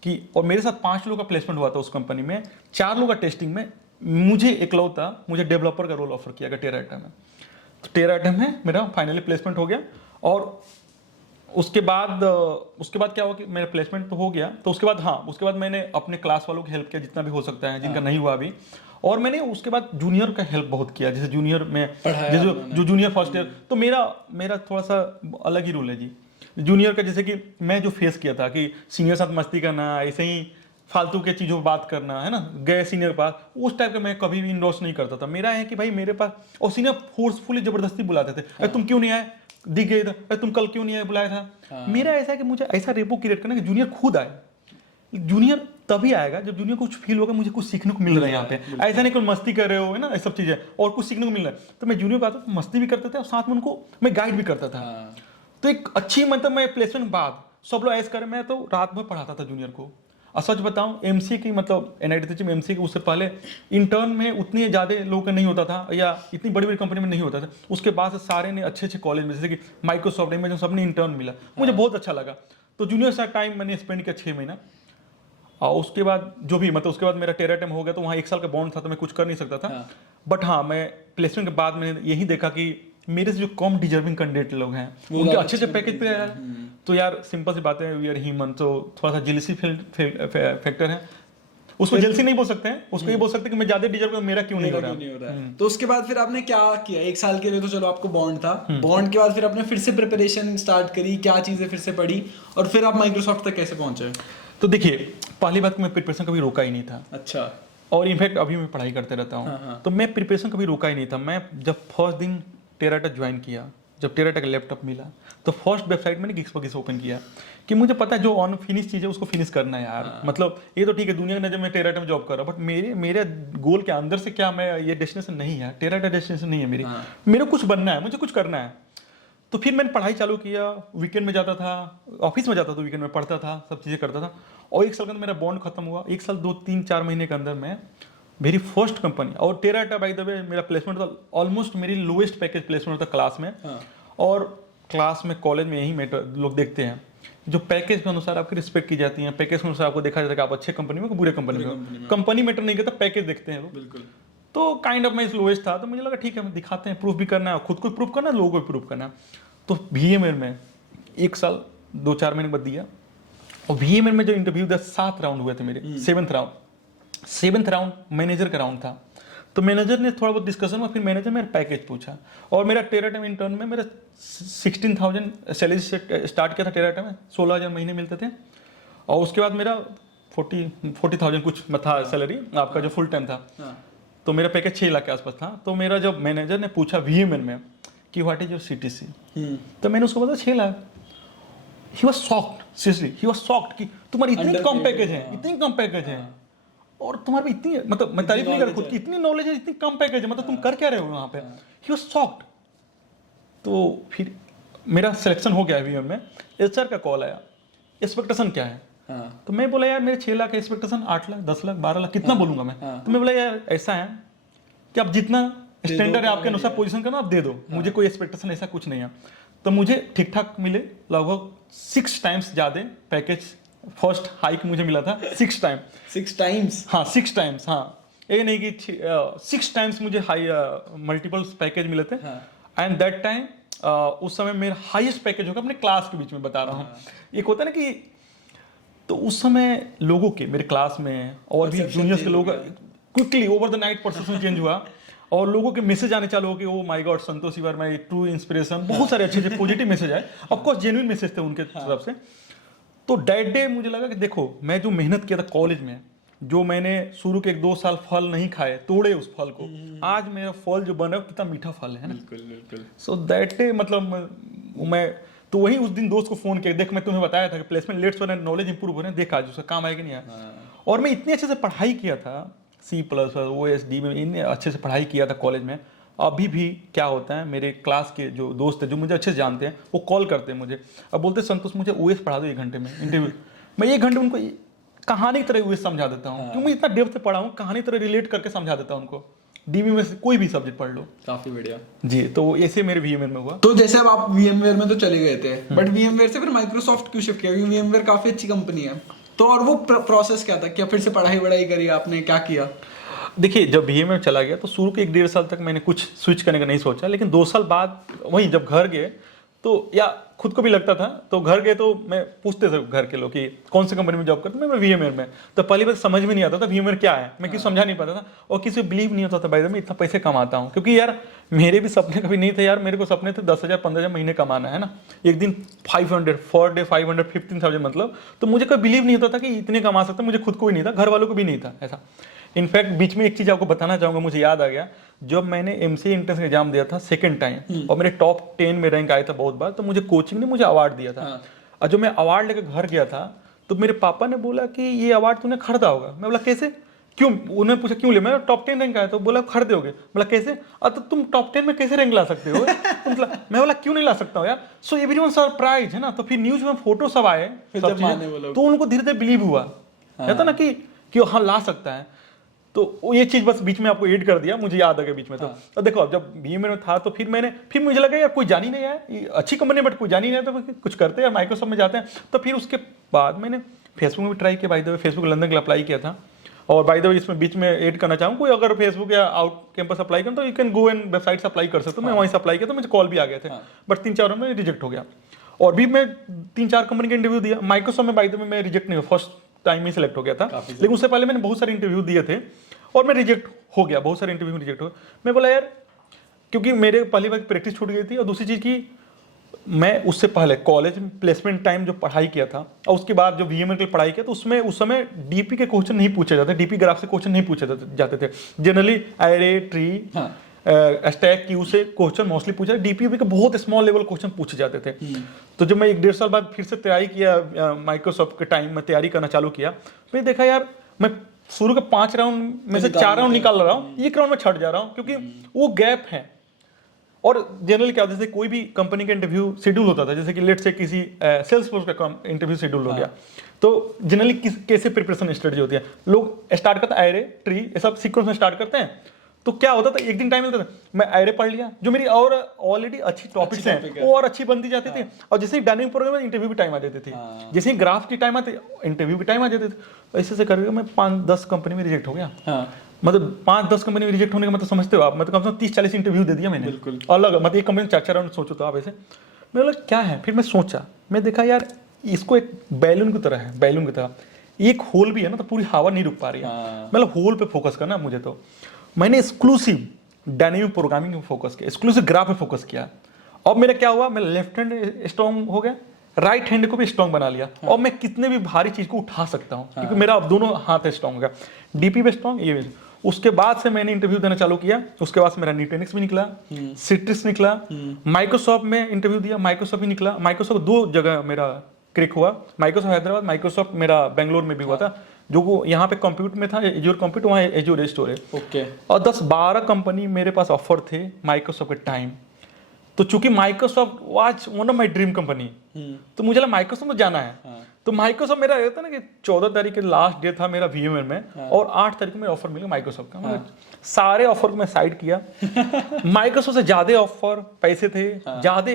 कि, और मेरे साथ 5 लोगों का प्लेसमेंट हुआ था उस कंपनी में, 4 लोगों का टेस्टिंग में, मुझे इकलौता मुझे डेवलपर का रोल ऑफर किया गया टेरा डेटा में। तो टेरा डेटा में मेरा फाइनली प्लेसमेंट हो गया। और उसके बाद क्या हुआ कि मेरा प्लेसमेंट तो हो गया, तो उसके बाद मैंने अपने क्लास वालों की हेल्प किया जितना भी हो सकता है, जिनका नहीं हुआ अभी। और मैंने उसके बाद जूनियर का हेल्प बहुत किया, जैसे जूनियर में जैसे जो जूनियर फर्स्ट ईयर, तो मेरा थोड़ा सा अलग ही रूल है जी जूनियर का। जैसे कि मैं जो फेस किया था कि सीनियर साथ मस्ती करना, ऐसे ही फालतू के चीज़ों पर बात करना, है ना, गए सीनियर के पास, उस टाइप का मैं कभी भी इंडोर्स नहीं करता था। मेरा है कि भाई मेरे पास, और सीनियर फोर्सफुली जबरदस्ती बुलाते थे, अरे तुम क्यों नहीं आए, दिख गए इधर, अरे तुम कल क्यों नहीं आए, बुलाया था। मेरा ऐसा है कि मुझे ऐसा रेपो क्रिएट करना कि जूनियर खुद आए। जूनियर तभी आएगा जब जूनियर को कुछ फील होगा मुझे कुछ सीखने को मिल रहा है यहाँ पे, ऐसा नहीं कोई मस्ती कर रहे हो, है ना, ये सब चीज़ें, और कुछ सीखने को मिल रहा है। तो मैं जूनियर को आता था, मस्ती भी करते थे और साथ में उनको मैं गाइड भी करता था। तो एक अच्छी, मतलब मैं प्लेसमेंट बाद सब लोग ऐसे करें, मैं तो रात भर पढ़ाता था जूनियर को। और सच बताऊं, एमसी की, मतलब एनआईटी में एमसी की, उससे पहले इंटर्न में उतने ज़्यादा लोगों का नहीं होता था, या इतनी बड़ी बड़ी कंपनी में नहीं होता था। उसके बाद से सारे ने अच्छे अच्छे कॉलेज में, जैसे कि माइक्रोसॉफ्ट, अमेजन, सब ने इंटर्न मिला, मुझे बहुत अच्छा लगा। तो जूनियर सा टाइम मैंने स्पेंड किया 6 महीना। और उसके बाद जो भी, मतलब उसके बाद मेरा टेरा टाइम हो गया, तो वहाँ 1 साल का बॉन्ड था, तो मैं कुछ कर नहीं सकता था। बट हाँ, मैं प्लेसमेंट के बाद मैंने यही देखा कि मेरे से जो कम डिजर्विंग कैंडिडेट लोग हैं उनके अच्छे अच्छे पैकेज पे आया। तो यार सिंपल सी बात है, वी आर ह्यूमन, तो थोड़ा सा जेलसी फैक्टर है। उसको जेलसी नहीं बोल सकते हैं, उसको ये बोल सकते हैं कि मैं ज्यादा डिजर्व, मेरा क्यों नहीं हो रहा है। तो उसके बाद फिर आपने क्या किया? 1 साल के लिए तो चलो आपको बॉन्ड था, बॉन्ड के बाद फिर आपने फिर से प्रिपरेशन स्टार्ट करी, क्या चीजें फिर से पढ़ी, और फिर आप माइक्रोसॉफ्ट तक कैसे पहुंचे? तो देखिए, पहली बात, मैं प्रिपरेशन कभी रोका ही नहीं था। अच्छा। और इनफैक्ट अभी मैं पढ़ाई करते रहता हूँ। तो मैं प्रिपरेशन कभी रोका ही नहीं था। मैं जब फर्स्ट दिन टेरा डेटा ज्वाइन किया, जब टेरा डेटा का लैपटॉप मिला, तो फर्स्ट वेबसाइट मैंने गिग्स ओपन किया कि मुझे पता है जो ऑन फिनिश चीज़ है उसको फिनिश करना है यार। मतलब ये तो ठीक है, दुनिया की नजर में टेरा डेटा में जॉब कर रहा हूँ, बट मेरे गोल के अंदर से क्या, मैं ये डेस्टिनेशन नहीं है, टेरा डेटा डेस्टिनेशन नहीं है मेरी। मेरे कुछ बनना है, मुझे कुछ करना है। तो फिर मैंने पढ़ाई चालू किया, वीकेंड में जाता था, ऑफिस में जाता था, वीकेंड में पढ़ता था, सब चीज़ें करता था। और 1 साल के अंदर मेरा बॉन्ड खत्म हुआ। 1 साल 2-3-4 महीने के अंदर मैं मेरी फर्स्ट कंपनी, और टेरा डेटा बाय द वे मेरा प्लेसमेंट था ऑलमोस्ट मेरी लोएस्ट पैकेज प्लेसमेंट था क्लास में। और क्लास में, कॉलेज में यही मैटर लोग देखते हैं, जो पैकेज के अनुसार आपकी रिस्पेक्ट की जाती है, पैकेज के अनुसार आपको देखा जाता है कि आप अच्छे कंपनी में, बुरे कंपनी में। कंपनी मैटर नहीं करता, पैकेज देखते हैं लोग। बिल्कुल। तो काइंड ऑफ मैं इस लोएस्ट था, तो मुझे लगा ठीक है, दिखाते हैं, प्रूफ भी करना है, खुद को प्रूफ करना है, लोगों को भी प्रूफ करना है। तो VMware में 1 साल 2-4 महीने बाद दिया, और VMware में जो इंटरव्यू था 7 राउंड हुए थे मेरे। 7th राउंड मैनेजर का राउंड था। तो मैनेजर ने थोड़ा बहुत डिस्कशन हुआ, फिर मैनेजर मेरा पैकेज पूछा, और मेरा टेरा टाइम इंटर्न में मेरा 16,000 सैलरी से स्टार्ट किया था टेरा टाइम में, 16,000 महीने मिलते थे। और उसके बाद मेरा 40,000 कुछ था सैलरी आपका जो फुल टाइम था। तो मेरा पैकेज 6 लाख के आसपास था। तो मेरा जब मैनेजर ने पूछा VMware में कि व्हाट इज योर CTC, तो मैंने उसको बताया 6 lakh. He was socked, seriously he was socked कि तुम्हारी इतनी कम पैकेज है, इतनी कम पैकेज है, और तुम्हारे भी इतनी, मतलब मैं तारीफ नहीं कर खुद की, इतनी नॉलेज है, इतनी कम पैकेज है, मतलब तुम कर क्या रहे हो वहाँ पे। He was socked. तो फिर मेरा सिलेक्शन हो गया VMware में। HR का कॉल आया एक्सपेक्टेशन क्या है? हाँ तो मैं बोला यार मेरे 6 लाख एक्सपेक्टेशन, 8 लाख, 10 लाख, 12 लाख, कितना बोलूंगा मैं? तो मैं बोला यार ऐसा है कि आप जितना स्टैंडर्ड है आपके अनुसार पोजीशन करना आप दे दो, मुझे कोई एक्सपेक्टेशन ऐसा कुछ नहीं है। तो मुझे ठीक ठाक मिले, लगभग 6 टाइम्स ज़्यादा पैकेज, फर्स्ट हाइक मुझे मिला था 6 टाइम। 6 टाइम्स? हाँ 6 टाइम्स, हाँ ये नहीं कि 6 टाइम्स मुझे हाई मल्टीपल्स पैकेज मिले थे। एंड दैट टाइम उस समय मेरा हाईएस्ट पैकेज होगा अपने क्लास के बीच में बता रहा हूँ। एक होता है ना कि तो उस समय लोगों के मेरे क्लास में और भी जूनियर्स के लोग quickly over the night perception change हुआ और लोगों के मैसेज आने चालू हो कि oh my god Santosh you are my true inspiration, बहुत सारे अच्छे अच्छे पॉजिटिव मैसेज आए, ऑफ कोर्स जेन्युइन मैसेज थे उनके तरफ से। तो दैट डे मुझे लगा कि देखो मैं जो मेहनत किया था कॉलेज में, जो मैंने शुरू के 1-2 साल फल नहीं खाए, तोड़े उस फल को, आज मेरा फल जो बना कितना मीठा फल है ना। बिल्कुल बिल्कुल। सो दैट डे मतलब मैं तो वही उस दिन दोस्त को फोन किया, देख मैं तुम्हें बताया था कि प्लेसमेंट लेट्स हो रहे हैं, नॉलेज इंप्रूव हो रहे हैं, देख आज उसका काम आएगा नहीं आया। और मैं इतने अच्छे से पढ़ाई किया था, C++ OSD में इतने अच्छे से पढ़ाई किया था कॉलेज में। अभी भी क्या होता है, मेरे क्लास के जो दोस्त हैं जो मुझे अच्छे से जानते हैं, वो कॉल करते हैं मुझे, अब बोलते हैं संतोष मुझे OS पढ़ा दो 1 घंटे में इंटरव्यू। मैं 1 घंटे उनको कहानी की तरह OS समझा देता हूँ, क्योंकि मैं इतना डेप्थ से पढ़ा हूँ, कहानी की तरह रिलेट करके समझा देता हूँ उनको। DB में से कोई भी सब्जेक्ट पढ़ लो। काफी बढ़िया जी। तो ऐसे मेरे VMware में हुआ। तो जैसे अब आप VMware में तो चले गए थे, बट VMware से फिर माइक्रोसॉफ्ट क्यों शिफ्ट किया? क्योंकि VMware काफी अच्छी कंपनी है। तो और वो प्रोसेस क्या था? क्या फिर से पढ़ाई वढ़ाई करी आपने, क्या किया? देखिए जब VMware चला गया तो शुरू के 1-1.5 साल तक मैंने कुछ स्विच करने का नहीं सोचा, लेकिन 2 साल बाद वहीं जब घर गए तो या खुद को भी लगता था, तो घर गए तो मैं पूछते थे घर के लोग कि कौन सी कंपनी में जॉब करते, मैं VMware में। तो पहली बार समझ में नहीं आता था VMware क्या है, मैं किसी समझा नहीं पाता था और किसी को बिलीव नहीं होता था भाई मैं इतना पैसे कमाता हूँ, क्योंकि यार मेरे भी सपने कभी नहीं थे यार, मेरे को सपने थे 10,000 15,000 महीने कमाना है ना, एक दिन 500 पर डे 500 15,000 मतलब। तो मुझे कोई बिलीव नहीं होता था कि इतने कमा सकते, मुझे खुद को भी नहीं था, घर वालों को भी नहीं था ऐसा। इनफैक्ट बीच में एक चीज आपको बताना चाहूंगा, मुझे याद आ गया, जब मैंने MCA एंट्रेंस एग्जाम दिया था 2nd टाइम और मेरे टॉप 10 में रैंक आया था बहुत बार, तो मुझे कोचिंग ने मुझे अवार्ड दिया था। और जब मैं अवार्ड लेकर घर गया था तो मेरे पापा ने बोला कि ये अवार्ड तूने खरीदा होगा। मैं बोला कैसे, क्यों? उन्होंने पूछा क्यों ले, मैं टॉप 10 रैंक आया, तो बोला खरीदोगे। बोला कैसे? तो तुम टॉप 10 में कैसे रैंक ला सकते हो? मतलब मैं बोला क्यों नहीं ला सकता हूँ यार। सो एवरीवन सरप्राइज है ना। तो फिर न्यूज में फोटो सब आए, तो उनको धीरे धीरे बिलीव हुआ कहता ना कि हाँ ला सकता है। तो ये चीज बस बीच में आपको ऐड कर दिया, मुझे याद आ गया बीच में। तो देखो अब जब VMware में था तो फिर मुझे लगा यार कोई जान ही नहीं है, अच्छी कंपनी बट कोई जान ही नहीं है, तो कुछ करते हैं, माइक्रोसॉफ्ट में जाते हैं। तो फिर उसके बाद मैंने फेसबुक में भी ट्राई किया, by the way Facebook London के लिए अप्लाई किया था। और बाय द वे इसमें बीच में ऐड करना चाहूँ, कोई अगर फेसबुक या आउट कैंपस अप्लाई करें तो you can go and website से अप्लाई कर सकते हो। मैं वहीं से अप्लाई किया तो मुझे कॉल भी आ गए थे, बट 3-4 में रिजेक्ट हो गया। और भी मैं 3-4 कंपनी का इंटरव्यू दिया। माइक्रोसॉफ्ट में बाय द वे मैं रिजेक्ट नहीं हुआ, फर्स्ट टाइम ही सिलेक्ट हो गया था, लेकिन उससे पहले मैंने बहुत सारे इंटरव्यू दिए थे और मैं रिजेक्ट हो गया, बहुत सारे इंटरव्यू में रिजेक्ट हो गया। मैं बोला यार, क्योंकि मेरे पहली बार प्रैक्टिस छूट गई थी, और दूसरी चीज़ की मैं उससे पहले कॉलेज प्लेसमेंट टाइम जो पढ़ाई किया था और उसके बाद जो VMware की पढ़ाई किया, तो उसमें उस समय DP के क्वेश्चन नहीं पूछे जाते, DP ग्राफ से क्वेश्चन नहीं पूछे जाते थे। Generally array, tree, stack, Q से क्वेश्चन मोस्टली पूछा, DP के बहुत स्मॉल लेवल क्वेश्चन पूछे जाते थे। तो जब मैं 1-1.5 साल बाद फिर से तैयारी किया, माइक्रोसॉफ्ट के टाइम में तैयारी करना चालू किया, फिर देखा यार मैं शुरू के 5 राउंड में से 4 राउंड निकाल रहा हूँ, 1 राउंड में छट जा रहा हूँ, क्योंकि वो गैप है। और जनरली क्या होता है, जैसे कोई भी कंपनी का इंटरव्यू शेड्यूल होता था, जैसे कि लेट से किसी सेल्स फोर्स का इंटरव्यू शेड्यूल हो गया, तो जनरली कैसे प्रिपरेशन स्ट्रेटजी होती है, लोग स्टार्ट करते हैं एरे, ट्री, ये सब सीक्वेंस में स्टार्ट करते हैं। तो क्या होता था, एक दिन टाइम मिलता था, मैं एरे पढ़ लिया, जो मेरी और ऑलरेडी अच्छी टॉपिक्स हैं वो और अच्छी बनती जाती थी। और जैसे ही डायनामिक प्रोग्राम में इंटरव्यू की टाइम आ जाती थी, जैसे ही ग्राफ की टाइम आती इंटरव्यू की टाइम आ जाती थी। ऐसे से करके मैं 5-10 कंपनी में रिजेक्ट हो गया। मतलब 5-10 कंपनी में रिजेक्ट होने का मतलब समझते हो आप, मतलब कम से कम 30-40 इंटरव्यू दे दिया मैंने अलग, मतलब एक कंपनी में 4-4 राउंड सोचो तो आप ऐसे। मैं बोला क्या है, फिर मैं सोचा, मैं देखा यार इसको एक बैलून की तरह है, बैलून की तरह एक होल भी है ना, तो पूरी हवा नहीं रुक पा रही है, मतलब होल पे फोकस करना मुझे। तो मैंने एक्सक्लूसिव डायनेमिक प्रोग्रामिंग में फोकस किया, एक्सक्लूसिव ग्राफ पे फोकस किया। अब मेरा क्या हुआ, मेरा लेफ्ट हैंड स्ट्रॉन्ग हो गया, राइट हैंड को भी स्ट्रॉन्ग बना लिया, और मैं कितने भी भारी चीज को उठा सकता हूँ, क्योंकि मेरा अब दोनों हाथ स्ट्रॉन्ग हो गया, DP पे स्ट्रॉन्ग, ये भी। उसके बाद से मैंने इंटरव्यू देना चालू किया। उसके बाद से मेरा न्यूटेनिक्स भी निकला, सिट्रिस निकला, माइक्रोसॉफ्ट में इंटरव्यू दिया, माइक्रोसॉफ्ट भी निकला। माइक्रोसॉफ्ट 2 जगह मेरा क्लिक हुआ, माइक्रोसॉफ्ट हैदराबाद, माइक्रोसॉफ्ट मेरा बेंगलोर में भी हुआ था, जो वो यहाँ पे कंप्यूट में था, एज्योर कंप्यूट, वहाँ एज्योर स्टोरेज। ओके। और 10-12 कंपनी मेरे पास ऑफर थे माइक्रोसॉफ्ट के टाइम। तो चूंकि Microsoft was one of my dream company, तो मुझे लगा माइक्रोसॉफ्ट में जाना है। तो माइक्रोसॉफ्ट मेरा ये था ना कि 14 तारीख के लास्ट डे था मेरा VMware में, और 8 तारीख को मेरा ऑफर मिला माइक्रोसॉफ्ट का। मैंने सारे ऑफर को मैं साइड किया। माइक्रोसॉफ्ट से ज्यादा ऑफर, पैसे थे ज्यादा,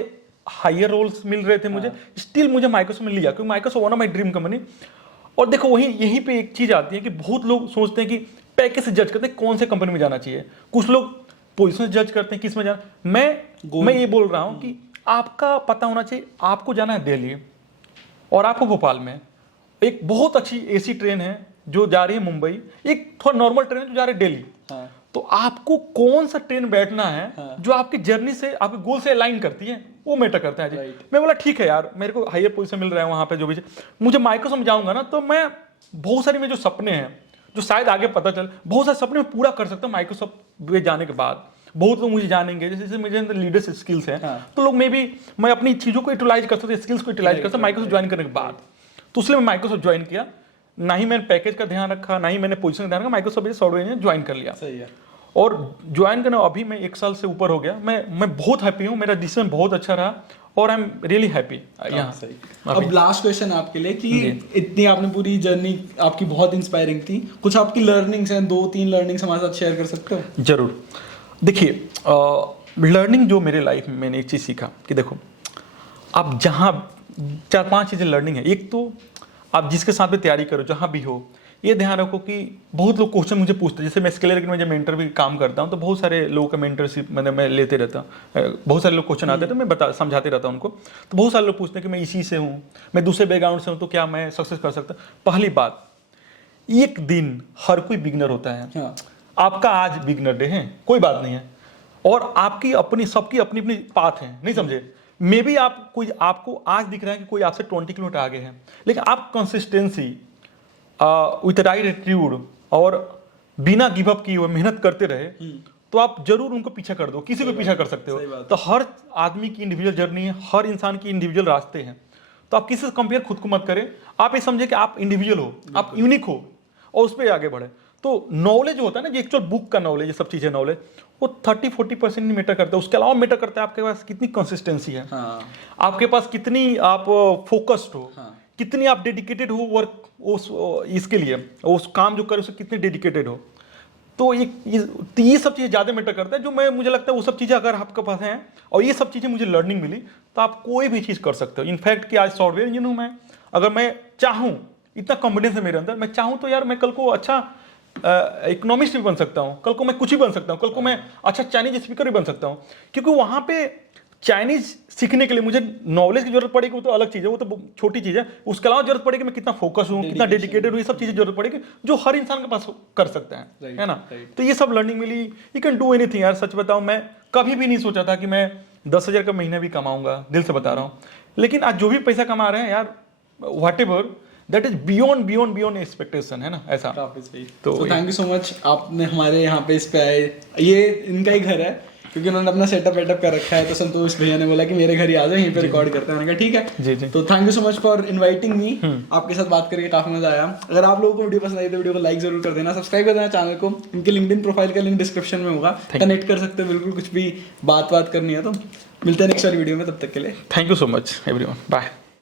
हायर रोल्स मिल रहे थे मुझे, स्टिल मुझे माइक्रोसॉफ्ट में लिया, क्योंकि Microsoft one of my dream company. और देखो यहीं पे एक चीज आती है कि बहुत लोग सोचते हैं कि पैकेज से जज करते हैं कौन से कंपनी में जाना चाहिए, कुछ लोग पोजीशन से जज करते हैं किस में जाना। मैं ये बोल रहा हूं कि आपका पता होना चाहिए आपको जाना है दिल्ली और आपको भोपाल में एक बहुत अच्छी AC ट्रेन है जो जा रही है मुंबई, एक थोड़ा नॉर्मल ट्रेन जो जा रही है दिल्ली। तो आपको कौन सा ट्रेन बैठना है जो आपकी जर्नी से, आपके गोल से अलाइन करती है, वो मैटर करता है जी। मैं बोला ठीक है यार, मेरे को हायर पोजीशन मिल रहा है वहां पे, जो भी मुझे माइक्रोसॉफ्ट जाऊंगा ना, तो मैं बहुत सारे मेरे जो सपने हैं जो शायद आगे पता चल, बहुत सारे सपने मैं पूरा कर सकता हूँ माइक्रोसॉफ्ट में जाने के बाद। बहुत लोग मुझे जानेंगे, जैसे मेरे अंदर लीडरशिप स्किल्स हैं, तो लोग मैं अपनी चीज़ों को यूटिलाइज कर सकता, स्किल्स को यूटिलाइज कर सकता माइक्रोसॉफ्ट ज्वाइन करने के बाद। तो इसलिए मैं माइक्रोसॉफ्ट ज्वाइन किया, ना ही मैंने पैकेज का ध्यान रखा, ना ही मैंने पोजीशन का ध्यान रखा, माइक्रोसॉफ्ट सॉफ्टवेयर इंजीनियर ज्वाइन कर लिया। सही है। और ज्वाइन करना अभी मैं 1 साल से ऊपर हो गया। मैं बहुत हैप्पी हूँ, मेरा डिसीजन बहुत अच्छा रहा, और आई एम रियली हैप्पी यहाँ। अब लास्ट क्वेश्चन आपके लिए कि इतनी आपने पूरी जर्नी आपकी बहुत इंस्पायरिंग थी, कुछ आपकी लर्निंग्स हैं, 2-3 लर्निंग्स हमारे साथ शेयर कर सकते हो? जरूर। देखिए, लर्निंग जो मेरे लाइफ में मैंने एक चीज़ सीखा कि देखो, आप जहाँ 4-5 चीज़ें लर्निंग है। एक तो आप जिसके साथ भी तैयारी करो, जहाँ भी हो, ये ध्यान रखो कि बहुत लोग क्वेश्चन मुझे पूछते हैं। जैसे मैं स्केलर में जब मेंटर भी काम करता हूँ, तो बहुत सारे लोगों का मेंटरशिप मैं लेते रहता हूँ। बहुत सारे लोग क्वेश्चन आते हैं, तो मैं समझाते रहता हूँ उनको। तो बहुत सारे लोग पूछते हैं कि मैं इसी से हूँ, मैं दूसरे बैकग्राउंड से हूँ, तो क्या मैं सक्सेस कर सकता हूँ? पहली बात, एक दिन हर कोई बिगनर होता है। आपका आज बिगनर डे है, कोई बात नहीं है, और आपकी अपनी, सबकी अपनी अपनी पाथ है, नहीं समझे? मे बी आपको आज दिख रहा है कि कोई आपसे 20 किलोमीटर आगे है, लेकिन आप कंसिस्टेंसी विथ राइट एटीट्यूड और बिना गिव अप किए हुए मेहनत करते रहे, तो आप जरूर उनको पीछा कर दो, किसी को पीछा कर सकते हो। तो हर आदमी की इंडिविजुअल जर्नी है, हर इंसान की इंडिविजुअल रास्ते हैं। तो आप किसी से कंपेयर खुद को मत करें, आप ये समझे कि आप इंडिविजुअल हो, आप यूनिक हो, और उस पर आगे बढ़े। तो नॉलेज जो होता है ना, जो एक्चुअल बुक का नॉलेज, ये सब चीजें नॉलेज, वो 30-40% नहीं मैटर करता है। उसके अलावा मैटर करता है आपके पास कितनी कंसिस्टेंसी है, आपके पास कितनी आप फोकस्ड हो, कितनी आप डेडिकेटेड हो वर्क इसके लिए, उस काम जो करे उससे कितने डेडिकेटेड हो। तो ये सब चीज़ें ज़्यादा मैटर करता है, जो मुझे लगता है वो सब चीज़ें अगर आपके पास हैं और ये सब चीज़ें मुझे लर्निंग मिली, तो आप कोई भी चीज़ कर सकते हो। इनफैक्ट कि आज सॉफ्टवेयर इंजीनियर हूँ मैं, अगर मैं चाहूँ, इतना कॉन्फिडेंस है मेरे अंदर, मैं चाहूँ तो यार मैं कल को अच्छा इकोनॉमिस्ट भी बन सकता हूँ, कल को मैं कुछ भी बन सकता हूँ, कल को मैं अच्छा चाइनीज स्पीकर भी बन सकता हूँ। क्योंकि वहाँ पे चाइनीज सीखने के लिए मुझे नॉलेज की जरूरत पड़ेगी, वो तो अलग चीज़ है, वो तो छोटी चीज़ है। उसके अलावा जरूरत पड़ेगी मैं कितना फोकस हूँ, कितना डेडिकेटेड हूँ, ये सब चीज़ें जरूरत पड़ेगी जो हर इंसान के पास कर सकता है ना। तो ये सब लर्निंग मिली। यू कैन डू एनीथिंग यार। सच बताऊँ, मैं कभी भी नहीं सोचा था कि मैं 10,000 का महीना भी कमाऊंगा, दिल से बता रहा हूँ। लेकिन आज जो भी पैसा कमा रहे हैं यार, what ever, that is beyond expectation, है ना, ऐसा। काफी सही। तो थैंक यू सो मच, आपने हमारे यहाँ पे इस पे आए। ये इनका ही घर है, क्योंकि उन्होंने अपना सेटअप वेटअप कर रखा है, तो संतोष भैया ने बोला कि मेरे घर ही आ जाओ, यहीं पे रिकॉर्ड करते हैं। मैंने कहा ठीक है जी जी। तो thank you so much for inviting me. आपके साथ बात करके काफी मजा आया। अगर आप लोगों को वीडियो पसंद आई तो वीडियो को लाइक जरूर कर देना, सब्सक्राइब कर देना चैनल को। इनके लिंक्डइन प्रोफाइल का लिंक डिस्क्रिप्शन में होगा, कनेक्ट कर सकते हो बिल्कुल, कुछ भी बात करनी है तो। मिलते हैं नेक्स्ट वाली वीडियो में, तब तक के लिए thank you so much everyone, bye.